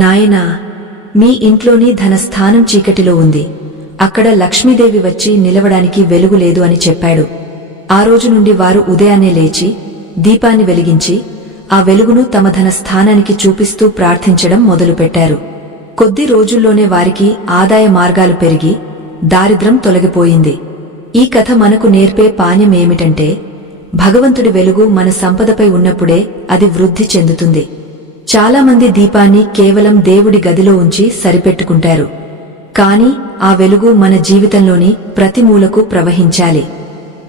నాయనా, మీ ఇంట్లోని ధనస్థానం చీకటిలో ఉంది. అక్కడ లక్ష్మీదేవి వచ్చి నిలవడానికి వెలుగు లేదు అని చెప్పాడు. ఆ రోజు నుండి వారు ఉదయాన్నే లేచి దీపాన్ని వెలిగించి ఆ వెలుగును తమ ధనస్థానానికి చూపిస్తూ ప్రార్థించడం మొదలుపెట్టారు. కొద్ది రోజుల్లోనే వారికి ఆదాయ మార్గాలు పెరిగి దారిద్ర్యం తొలగిపోయింది. ఈ కథ మనకు నేర్పే పాఠం ఏమిటంటే భగవంతుడి వెలుగు మన సంపదపై ఉన్నప్పుడే అది వృద్ధి చెందుతుంది. చాలామంది దీపాన్ని కేవలం దేవుడి గదిలో ఉంచి సరిపెట్టుకుంటారు. కాని ఆ వెలుగు మన జీవితంలోని ప్రతి మూలకు ప్రవహించాలి.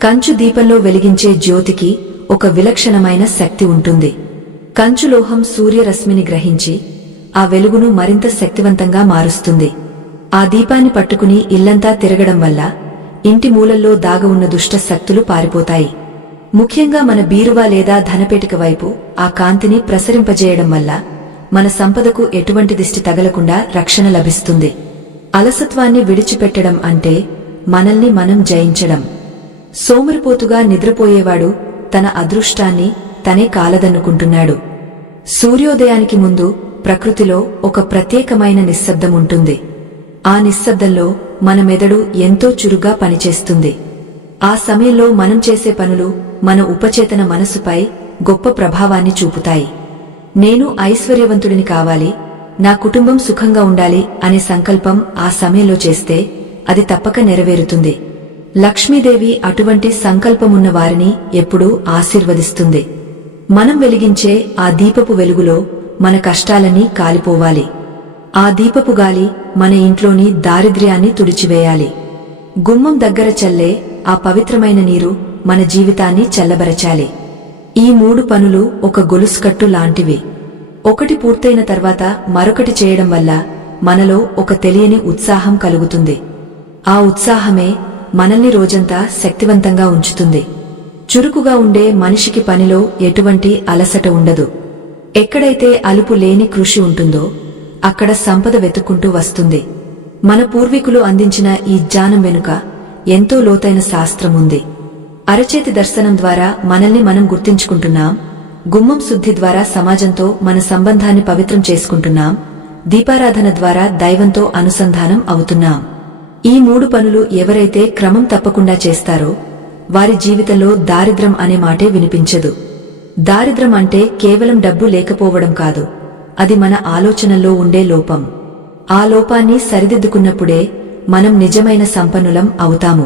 కంచు దీపంలో వెలిగించే జ్యోతికి ఒక విలక్షణమైన శక్తి ఉంటుంది. కంచులోహం సూర్యరశ్మిని గ్రహించి ఆ వెలుగును మరింత శక్తివంతంగా మారుస్తుంది. ఆ దీపాన్ని పట్టుకుని ఇల్లంతా తిరగడం వల్ల ఇంటి మూలల్లో దాగ ఉన్న దుష్ట శక్తులు పారిపోతాయి. ముఖ్యంగా మన బీరువా లేదా ధనపేటిక వైపు ఆ కాంతిని ప్రసరింపజేయడం వల్ల మన సంపదకు ఎటువంటి దిష్టి తగలకుండా రక్షణ లభిస్తుంది. అలసత్వాన్ని విడిచిపెట్టడం అంటే మనల్ని మనం జయించడం. సోమరిపోతుగా నిద్రపోయేవాడు తన అదృష్టాన్ని తనే కాలదన్నుకుంటున్నాడు. సూర్యోదయానికి ముందు ప్రకృతిలో ఒక ప్రత్యేకమైన నిశ్శబ్దం ఉంటుంది. ఆ నిశ్శబ్దంలో మన మెదడు ఎంతో చురుగ్గా పనిచేస్తుంది. ఆ సమయంలో మనం చేసే పనులు మన ఉపచేతన మనసుపై గొప్ప ప్రభావాన్ని చూపుతాయి. నేను ఐశ్వర్యవంతుడిని కావాలి, నా కుటుంబం సుఖంగా ఉండాలి అనే సంకల్పం ఆ సమయంలో చేస్తే అది తప్పక నెరవేరుతుంది. లక్ష్మీదేవి అటువంటి సంకల్పమున్న వారిని ఎప్పుడూ ఆశీర్వదిస్తుంది. మనం వెలిగించే ఆ దీపపు వెలుగులో మన కష్టాలన్నీ కాలిపోవాలి. ఆ దీపపు గాలి మన ఇంట్లోని దారిద్ర్యాన్ని తుడిచివేయాలి. గుమ్మం దగ్గర చల్లే ఆ పవిత్రమైన నీరు మన జీవితాన్ని చల్లబరచాలి. ఈ 3 పనులు ఒక గొలుసుకట్టు లాంటివి. ఒకటి పూర్తయిన తర్వాత మరొకటి చేయడం వల్ల మనలో ఒక తెలియని ఉత్సాహం కలుగుతుంది. ఆ ఉత్సాహమే మనల్ని రోజంతా శక్తివంతంగా ఉంచుతుంది. చురుకుగా ఉండే మనిషికి పనిలో ఎటువంటి అలసట ఉండదు. ఎక్కడైతే అలుపు లేని కృషి ఉంటుందో అక్కడ సంపద వెతుక్కుంటూ వస్తుంది. మన పూర్వీకులు అందించిన ఈ జ్ఞానం వెనుక ఎంతో లోతైన శాస్త్రం ఉంది. అరచేతి దర్శనం ద్వారా మనల్ని మనం గుర్తించుకుంటున్నాం. గుమ్మం శుద్ధి ద్వారా సమాజంతో మన సంబంధాన్ని పవిత్రం చేసుకుంటున్నాం. దీపారాధన ద్వారా దైవంతో అనుసంధానం అవుతున్నాం. ఈ 3 పనులు ఎవరైతే క్రమం తప్పకుండా చేస్తారో వారి జీవితంలో దారిద్ర్యం అనే మాటే వినిపించదు. దారిద్ర్యం అంటే కేవలం డబ్బు లేకపోవడం కాదు, అది మన ఆలోచనల్లో ఉండే లోపం. ఆ లోపాన్ని సరిదిద్దుకున్నప్పుడే మనం నిజమైన సంపన్నులం అవుతాము.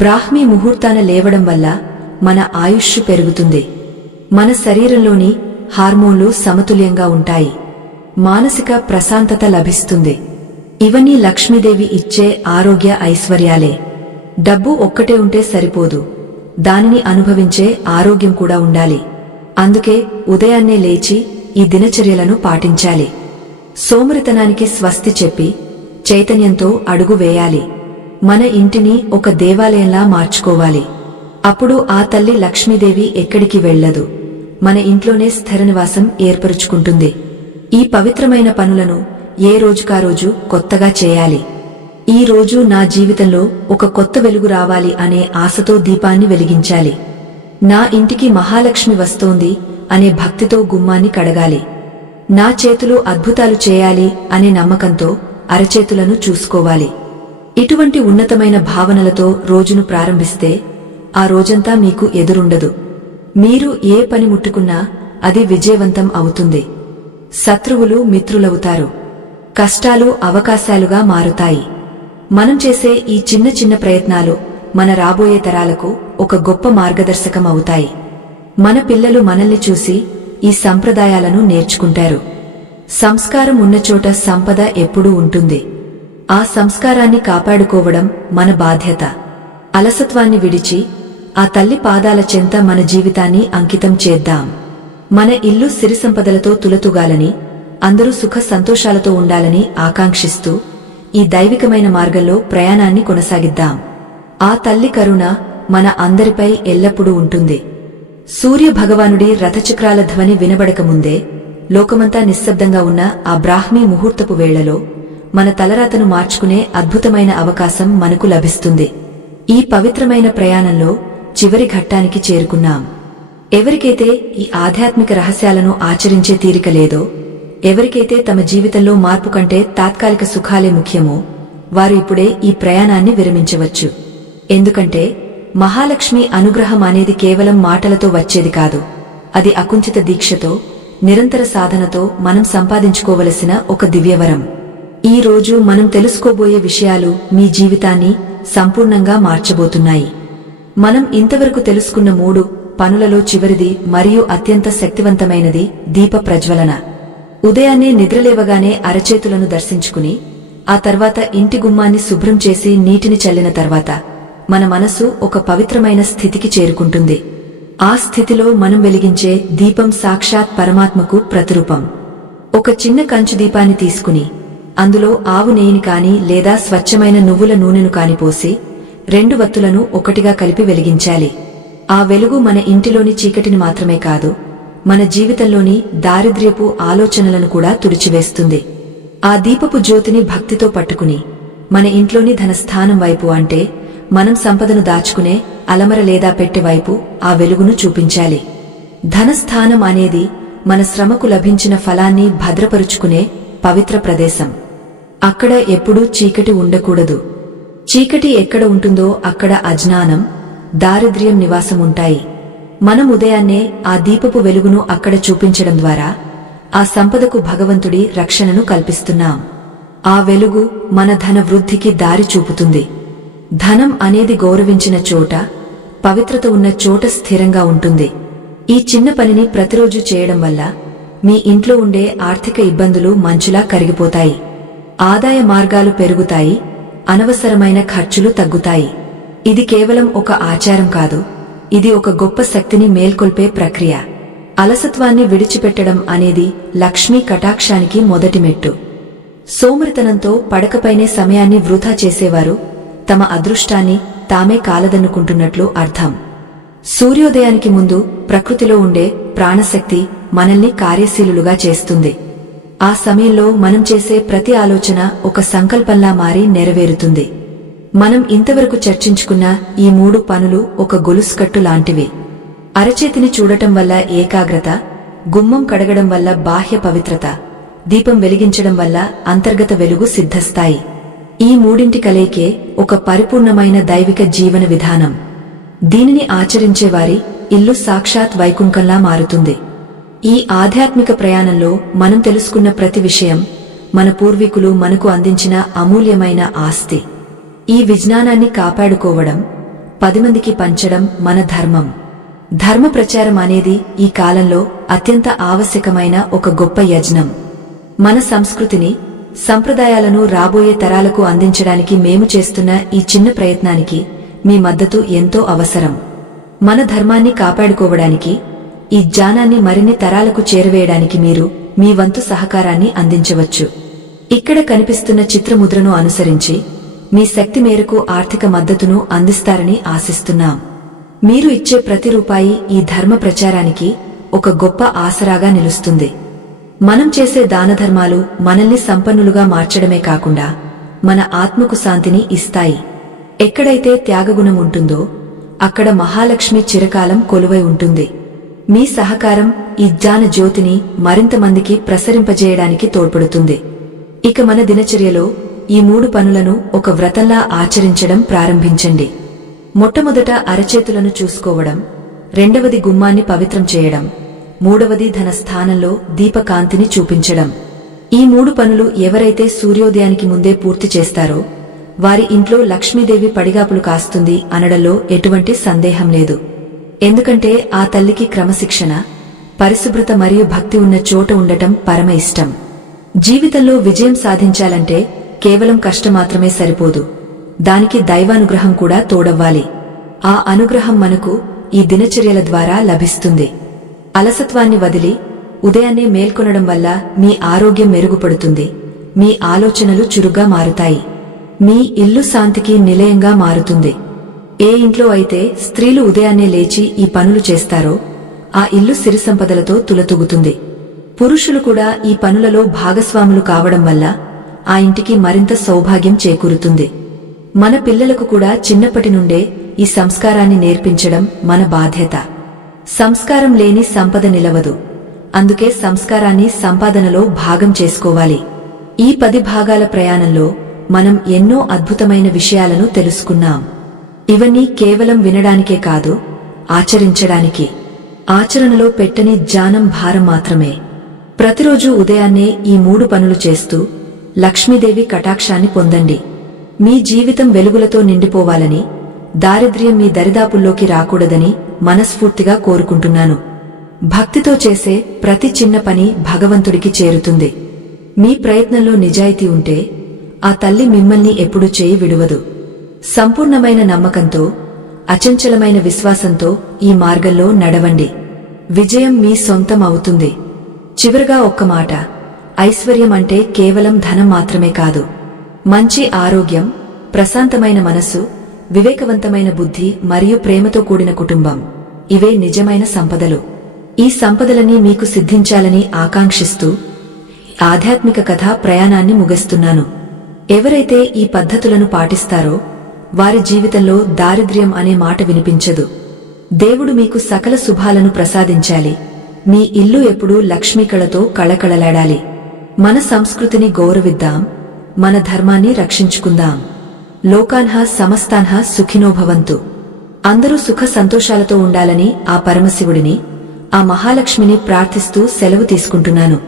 బ్రాహ్మీ ముహూర్తాన లేవడం వల్ల మన ఆయుష్ పెరుగుతుంది. మన శరీరంలోని హార్మోన్లు సమతుల్యంగా ఉంటాయి. మానసిక ప్రశాంతత లభిస్తుంది. ఇవన్నీ లక్ష్మీదేవి ఇచ్చే ఆరోగ్య ఐశ్వర్యాలే. డబ్బు ఒక్కటే ఉంటే సరిపోదు, దానిని అనుభవించే ఆరోగ్యం కూడా ఉండాలి. అందుకే ఉదయాన్నే లేచి ఈ దినచర్యలను పాటించాలి. సోమరితనానికి స్వస్తి చెప్పి చైతన్యంతో అడుగు వేయాలి. మన ఇంటిని ఒక దేవాలయంలా మార్చుకోవాలి. అప్పుడు ఆ తల్లి లక్ష్మీదేవి ఎక్కడికి వెళ్లదు, మన ఇంట్లోనే స్థిరనివాసం ఏర్పరుచుకుంటుంది. ఈ పవిత్రమైన పనులను ఏ రోజుకారోజు కొత్తగా చేయాలి. ఈ రోజు నా జీవితంలో ఒక కొత్త వెలుగు రావాలి అనే ఆశతో దీపాన్ని వెలిగించాలి. నా ఇంటికి మహాలక్ష్మి వస్తోంది అనే భక్తితో గుమ్మాన్ని కడగాలి. నా చేతులు అద్భుతాలు చేయాలి అనే నమ్మకంతో అరచేతులను చూసుకోవాలి. ఇటువంటి ఉన్నతమైన భావనలతో రోజును ప్రారంభిస్తే ఆ రోజంతా మీకు ఎదురుండదు. మీరు ఏ పని ముట్టుకున్నా అది విజయవంతం అవుతుంది. శత్రువులు మిత్రులవుతారు. కష్టాలు అవకాశాలుగా మారుతాయి. మనం చేసే ఈ చిన్న చిన్న ప్రయత్నాలు మన రాబోయే తరాలకు ఒక గొప్ప మార్గదర్శకం అవుతాయి. మన పిల్లలు మనల్ని చూసి ఈ సంప్రదాయాలను నేర్చుకుంటారు. సంస్కారం ఉన్నచోట సంపద ఎప్పుడూ ఉంటుంది. ఆ సంస్కారాన్ని కాపాడుకోవడం మన బాధ్యత. అలసత్వాన్ని విడిచి ఆ తల్లి పాదాల చెంత మన జీవితాన్ని అంకితం చేద్దాం. మన ఇల్లు సిరి సంపదలతో తులతూగాలని, అందరూ సుఖ సంతోషాలతో ఉండాలని ఆకాంక్షిస్తూ ఈ దైవికమైన మార్గంలో ప్రయాణాన్ని కొనసాగిద్దాం. ఆ తల్లి కరుణ మన అందరిపై ఎల్లప్పుడూ ఉంటుంది. సూర్య భగవానుడి రథచక్రాల ధ్వని వినబడకముందే లోకమంతా నిశ్శబ్దంగా ఉన్న ఆ బ్రాహ్మీ ముహూర్తపు వేళలో మన తలరాతను మార్చుకునే అద్భుతమైన అవకాశం మనకు లభిస్తుంది. ఈ పవిత్రమైన ప్రయాణంలో చివరి ఘట్టానికి చేరుకున్నాం. ఎవరికైతే ఈ ఆధ్యాత్మిక రహస్యాలను ఆచరించే తీరిక లేదో, ఎవరికైతే తమ జీవితంలో మార్పు కంటే తాత్కాలిక సుఖాలే ముఖ్యమో, వారు ఇప్పుడే ఈ ప్రయాణాన్ని విరమించవచ్చు. ఎందుకంటే మహాలక్ష్మి అనుగ్రహం అనేది కేవలం మాటలతో వచ్చేది కాదు. అది అకుంఠిత దీక్షతో, నిరంతర సాధనతో మనం సంపాదించుకోవలసిన ఒక దివ్యవరం. ఈ రోజు మనం తెలుసుకోబోయే విషయాలు మీ జీవితాన్ని సంపూర్ణంగా మార్చబోతున్నాయి. మనం ఇంతవరకు తెలుసుకున్న 3 పనులలో చివరిది మరియు అత్యంత శక్తివంతమైనది దీప ప్రజ్వలన. ఉదయాన్నే నిద్రలేవగానే అరచేతులను దర్శించుకుని ఆ తర్వాత ఇంటి గుమ్మాన్ని శుభ్రం చేసి నీటిని చల్లిన తర్వాత మన మనసు ఒక పవిత్రమైన స్థితికి చేరుకుంటుంది. ఆ స్థితిలో మనం వెలిగించే దీపం సాక్షాత్ పరమాత్మకు ప్రతిరూపం. ఒక చిన్న కంచు దీపాన్ని తీసుకుని అందులో ఆవు నెయ్యిని కాని లేదా స్వచ్ఛమైన నువ్వుల నూనెను కాని పోసి 2 వత్తులను ఒకటిగా కలిపి వెలిగించాలి. ఆ వెలుగు మన ఇంటిలోని చీకటిని మాత్రమే కాదు, మన జీవితంలోని దారిద్ర్యపు ఆలోచనలను కూడా తుడిచివేస్తుంది. ఆ దీపపు జ్యోతిని భక్తితో పట్టుకుని మన ఇంట్లోని ధనస్థానం వైపు, అంటే మనం సంపదను దాచుకునే అలమర లేదా పెట్టె వైపు ఆ వెలుగును చూపించాలి. ధనస్థానం అనేది మన శ్రమకు లభించిన ఫలాన్ని భద్రపరుచుకునే పవిత్ర ప్రదేశం. అక్కడ ఎప్పుడూ చీకటి ఉండకూడదు. చీకటి ఎక్కడ ఉంటుందో అక్కడ అజ్ఞానం, దారిద్ర్యం నివాసముంటాయి. మనం ఉదయాన్నే ఆ దీపపు వెలుగును అక్కడ చూపించడం ద్వారా ఆ సంపదకు భగవంతుడి రక్షణను కల్పిస్తున్నాం. ఆ వెలుగు మన ధన వృద్ధికి దారి చూపుతుంది. ధనం అనేది గౌరవించిన చోట, పవిత్రత ఉన్న చోట స్థిరంగా ఉంటుంది. ఈ చిన్న పనిని ప్రతిరోజు చేయడం వల్ల మీ ఇంట్లో ఉండే ఆర్థిక ఇబ్బందులు మంచులా కరిగిపోతాయి. ఆదాయ మార్గాలు పెరుగుతాయి, అనవసరమైన ఖర్చులు తగ్గుతాయి. ఇది కేవలం ఒక ఆచారం కాదు, ఇది ఒక గొప్ప శక్తిని మేల్కొల్పే ప్రక్రియ. అలసత్వాన్ని విడిచిపెట్టడం అనేది లక్ష్మీ కటాక్షానికి మొదటి మెట్టు. సోమరితనంతో పడకపైనే సమయాన్ని వృధా చేసేవారు తమ అదృష్టాన్ని తామే కాలదన్నుకుంటున్నట్లు అర్థం. సూర్యోదయానికి ముందు ప్రకృతిలో ఉండే ప్రాణశక్తి మనల్ని కార్యశీలులుగా చేస్తుంది. ఆ సమయంలో మనం చేసే ప్రతి ఆలోచన ఒక సంకల్పంలా మారి నెరవేరుతుంది. మనం ఇంతవరకు చర్చించుకున్న ఈ 3 పనులు ఒక గొలుసుకట్టు లాంటివి. అరచేతిని చూడటం వల్ల ఏకాగ్రత, గుమ్మం కడగడం వల్ల బాహ్య పవిత్రత, దీపం వెలిగించడం వల్ల అంతర్గత వెలుగు సిద్ధస్తాయి. ఈ 3 కలయికే ఒక పరిపూర్ణమైన దైవిక జీవన విధానం. దీనిని ఆచరించేవారి ఇల్లు సాక్షాత్ వైకుంఠంలా మారుతుంది. ఈ ఆధ్యాత్మిక ప్రయాణంలో మనం తెలుసుకున్న ప్రతి విషయం మన పూర్వీకులు మనకు అందించిన అమూల్యమైన ఆస్తి. ఈ విజ్ఞానాన్ని కాపాడుకోవడం, 10 మందికి పంచడం మన ధర్మం. ధర్మ ప్రచారం అనేది ఈ కాలంలో అత్యంత ఆవశ్యకమైన ఒక గొప్ప యజ్ఞం. మన సంస్కృతిని, సంప్రదాయాలను రాబోయే తరాలకు అందించడానికి మేము చేస్తున్న ఈ చిన్న ప్రయత్నానికి మీ మద్దతు ఎంతో అవసరం. మన ధర్మాన్ని కాపాడుకోవడానికి ఈ జ్ఞానాన్ని మరిన్ని తరాలకు చేరవేయడానికి మీరు మీ వంతు సహకారాన్ని అందించవచ్చు. ఇక్కడ కనిపిస్తున్న చిత్రముద్రను అనుసరించి మీ శక్తి మేరకు ఆర్థిక మద్దతును అందిస్తారని ఆశిస్తున్నాం. మీరు ఇచ్చే ప్రతి రూపాయి ఈ ధర్మ ప్రచారానికి ఒక గొప్ప ఆసరాగా నిలుస్తుంది. మనం చేసే దానధర్మాలు మనల్ని సంపన్నులుగా మార్చడమే కాకుండా మన ఆత్మకు శాంతిని ఇస్తాయి. ఎక్కడైతే త్యాగగుణం ఉంటుందో అక్కడ మహాలక్ష్మి చిరకాలం కొలువై ఉంటుంది. మీ సహకారం ఈ జ్ఞాన జ్యోతిని మరింత మందికి ప్రసరింపజేయడానికి తోడ్పడుతుంది. ఇక మన దినచర్యలో ఈ 3 పనులను ఒక వ్రతంలా ఆచరించడం ప్రారంభించండి. మొట్టమొదట అరచేతులను చూసుకోవడం, రెండవది గుమ్మాన్ని పవిత్రం చేయడం, మూడవది ధన స్థానంలో దీపకాంతిని చూపించడం. ఈ 3 పనులు ఎవరైతే సూర్యోదయానికి ముందే పూర్తి చేస్తారో వారి ఇంట్లో లక్ష్మీదేవి పడిగాపులు కాస్తుంది అనడంలో ఎటువంటి సందేహం లేదు. ఎందుకంటే ఆ తల్లికి క్రమశిక్షణ, పరిశుభ్రత మరియు భక్తి ఉన్న చోట ఉండటం పరమ ఇష్టం. జీవితంలో విజయం సాధించాలంటే కేవలం కష్టం మాత్రమే సరిపోదు, దానికి దైవానుగ్రహం కూడా తోడవ్వాలి. ఆ అనుగ్రహం మనకు ఈ దినచర్యల ద్వారా లభిస్తుంది. అలసత్వాన్ని వదిలి ఉదయాన్నే మేల్కొనడం వల్ల మీ ఆరోగ్యం మెరుగుపడుతుంది, మీ ఆలోచనలు చురుగ్గా మారుతాయి, మీ ఇల్లు శాంతికి నిలయంగా మారుతుంది. ఏ ఇంట్లో అయితే స్త్రీలు ఉదయాన్నే లేచి ఈ పనులు చేస్తారో ఆ ఇల్లు సిరి సంపదలతో తులతూగుతుంది. పురుషులు కూడా ఈ పనులలో భాగస్వాములు కావడం వల్ల ఆ ఇంటికి మరింత సౌభాగ్యం చేకూరుతుంది. మన పిల్లలకు కూడా చిన్నప్పటి నుండే ఈ సంస్కారాన్ని నేర్పించడం మన బాధ్యత. సంస్కారం లేని సంపద నిలవదు. అందుకే సంస్కారాన్ని సంపాదనలో భాగం చేసుకోవాలి. ఈ 10 భాగాల ప్రయాణంలో మనం ఎన్నో అద్భుతమైన విషయాలను తెలుసుకున్నాం. ఇవన్నీ కేవలం వినడానికే కాదు, ఆచరించడానికి. ఆచరణలో పెట్టని జ్ఞానం భారం మాత్రమే. ప్రతిరోజు ఉదయాన్నే ఈ 3 పనులు చేస్తూ లక్ష్మీదేవి కటాక్షాన్ని పొందండి. మీ జీవితం వెలుగులతో నిండిపోవాలని, దారిద్ర్యం మీ దరిదాపుల్లోకి రాకూడదని మనస్ఫూర్తిగా కోరుకుంటున్నాను. భక్తితో చేసే ప్రతి చిన్న పని భగవంతుడికి చేరుతుంది. మీ ప్రయత్నంలో నిజాయితీ ఉంటే ఆ తల్లి మిమ్మల్ని ఎప్పుడూ చేయి విడువదు. సంపూర్ణమైన నమ్మకంతో, అచంచలమైన విశ్వాసంతో ఈ మార్గంలో నడవండి. విజయం మీ సొంతం అవుతుంది. చివరగా ఒక్క మాట, ఐశ్వర్యం అంటే కేవలం ధనం మాత్రమే కాదు. మంచి ఆరోగ్యం, ప్రశాంతమైన మనస్సు, వివేకవంతమైన బుద్ధి మరియు ప్రేమతో కూడిన కుటుంబం, ఇవే నిజమైన సంపదలు. ఈ సంపదలన్నీ మీకు సిద్ధించాలని ఆకాంక్షిస్తూ ఆధ్యాత్మిక కథా ప్రయాణాన్ని ముగిస్తున్నాను. ఎవరైతే ఈ పద్ధతులను పాటిస్తారో వారి జీవితంలో దారిద్ర్యం అనే మాట వినిపించదు. దేవుడు మీకు సకల శుభాలను ప్రసాదించాలి. మీ ఇల్లు ఎప్పుడూ లక్ష్మీకళతో కళకళలాడాలి. మన సంస్కృతిని గౌరవిద్దాం, మన ధర్మాన్ని రక్షించుకుందాం. లోకాన్హ సమస్తాన్హ సుఖినో భవంతు. అందరూ సుఖ సంతోషాలతో ఉండాలని ఆ పరమశివుడిని, ఆ మహాలక్ష్మిని ప్రార్థిస్తూ సెలవు తీసుకుంటున్నాను.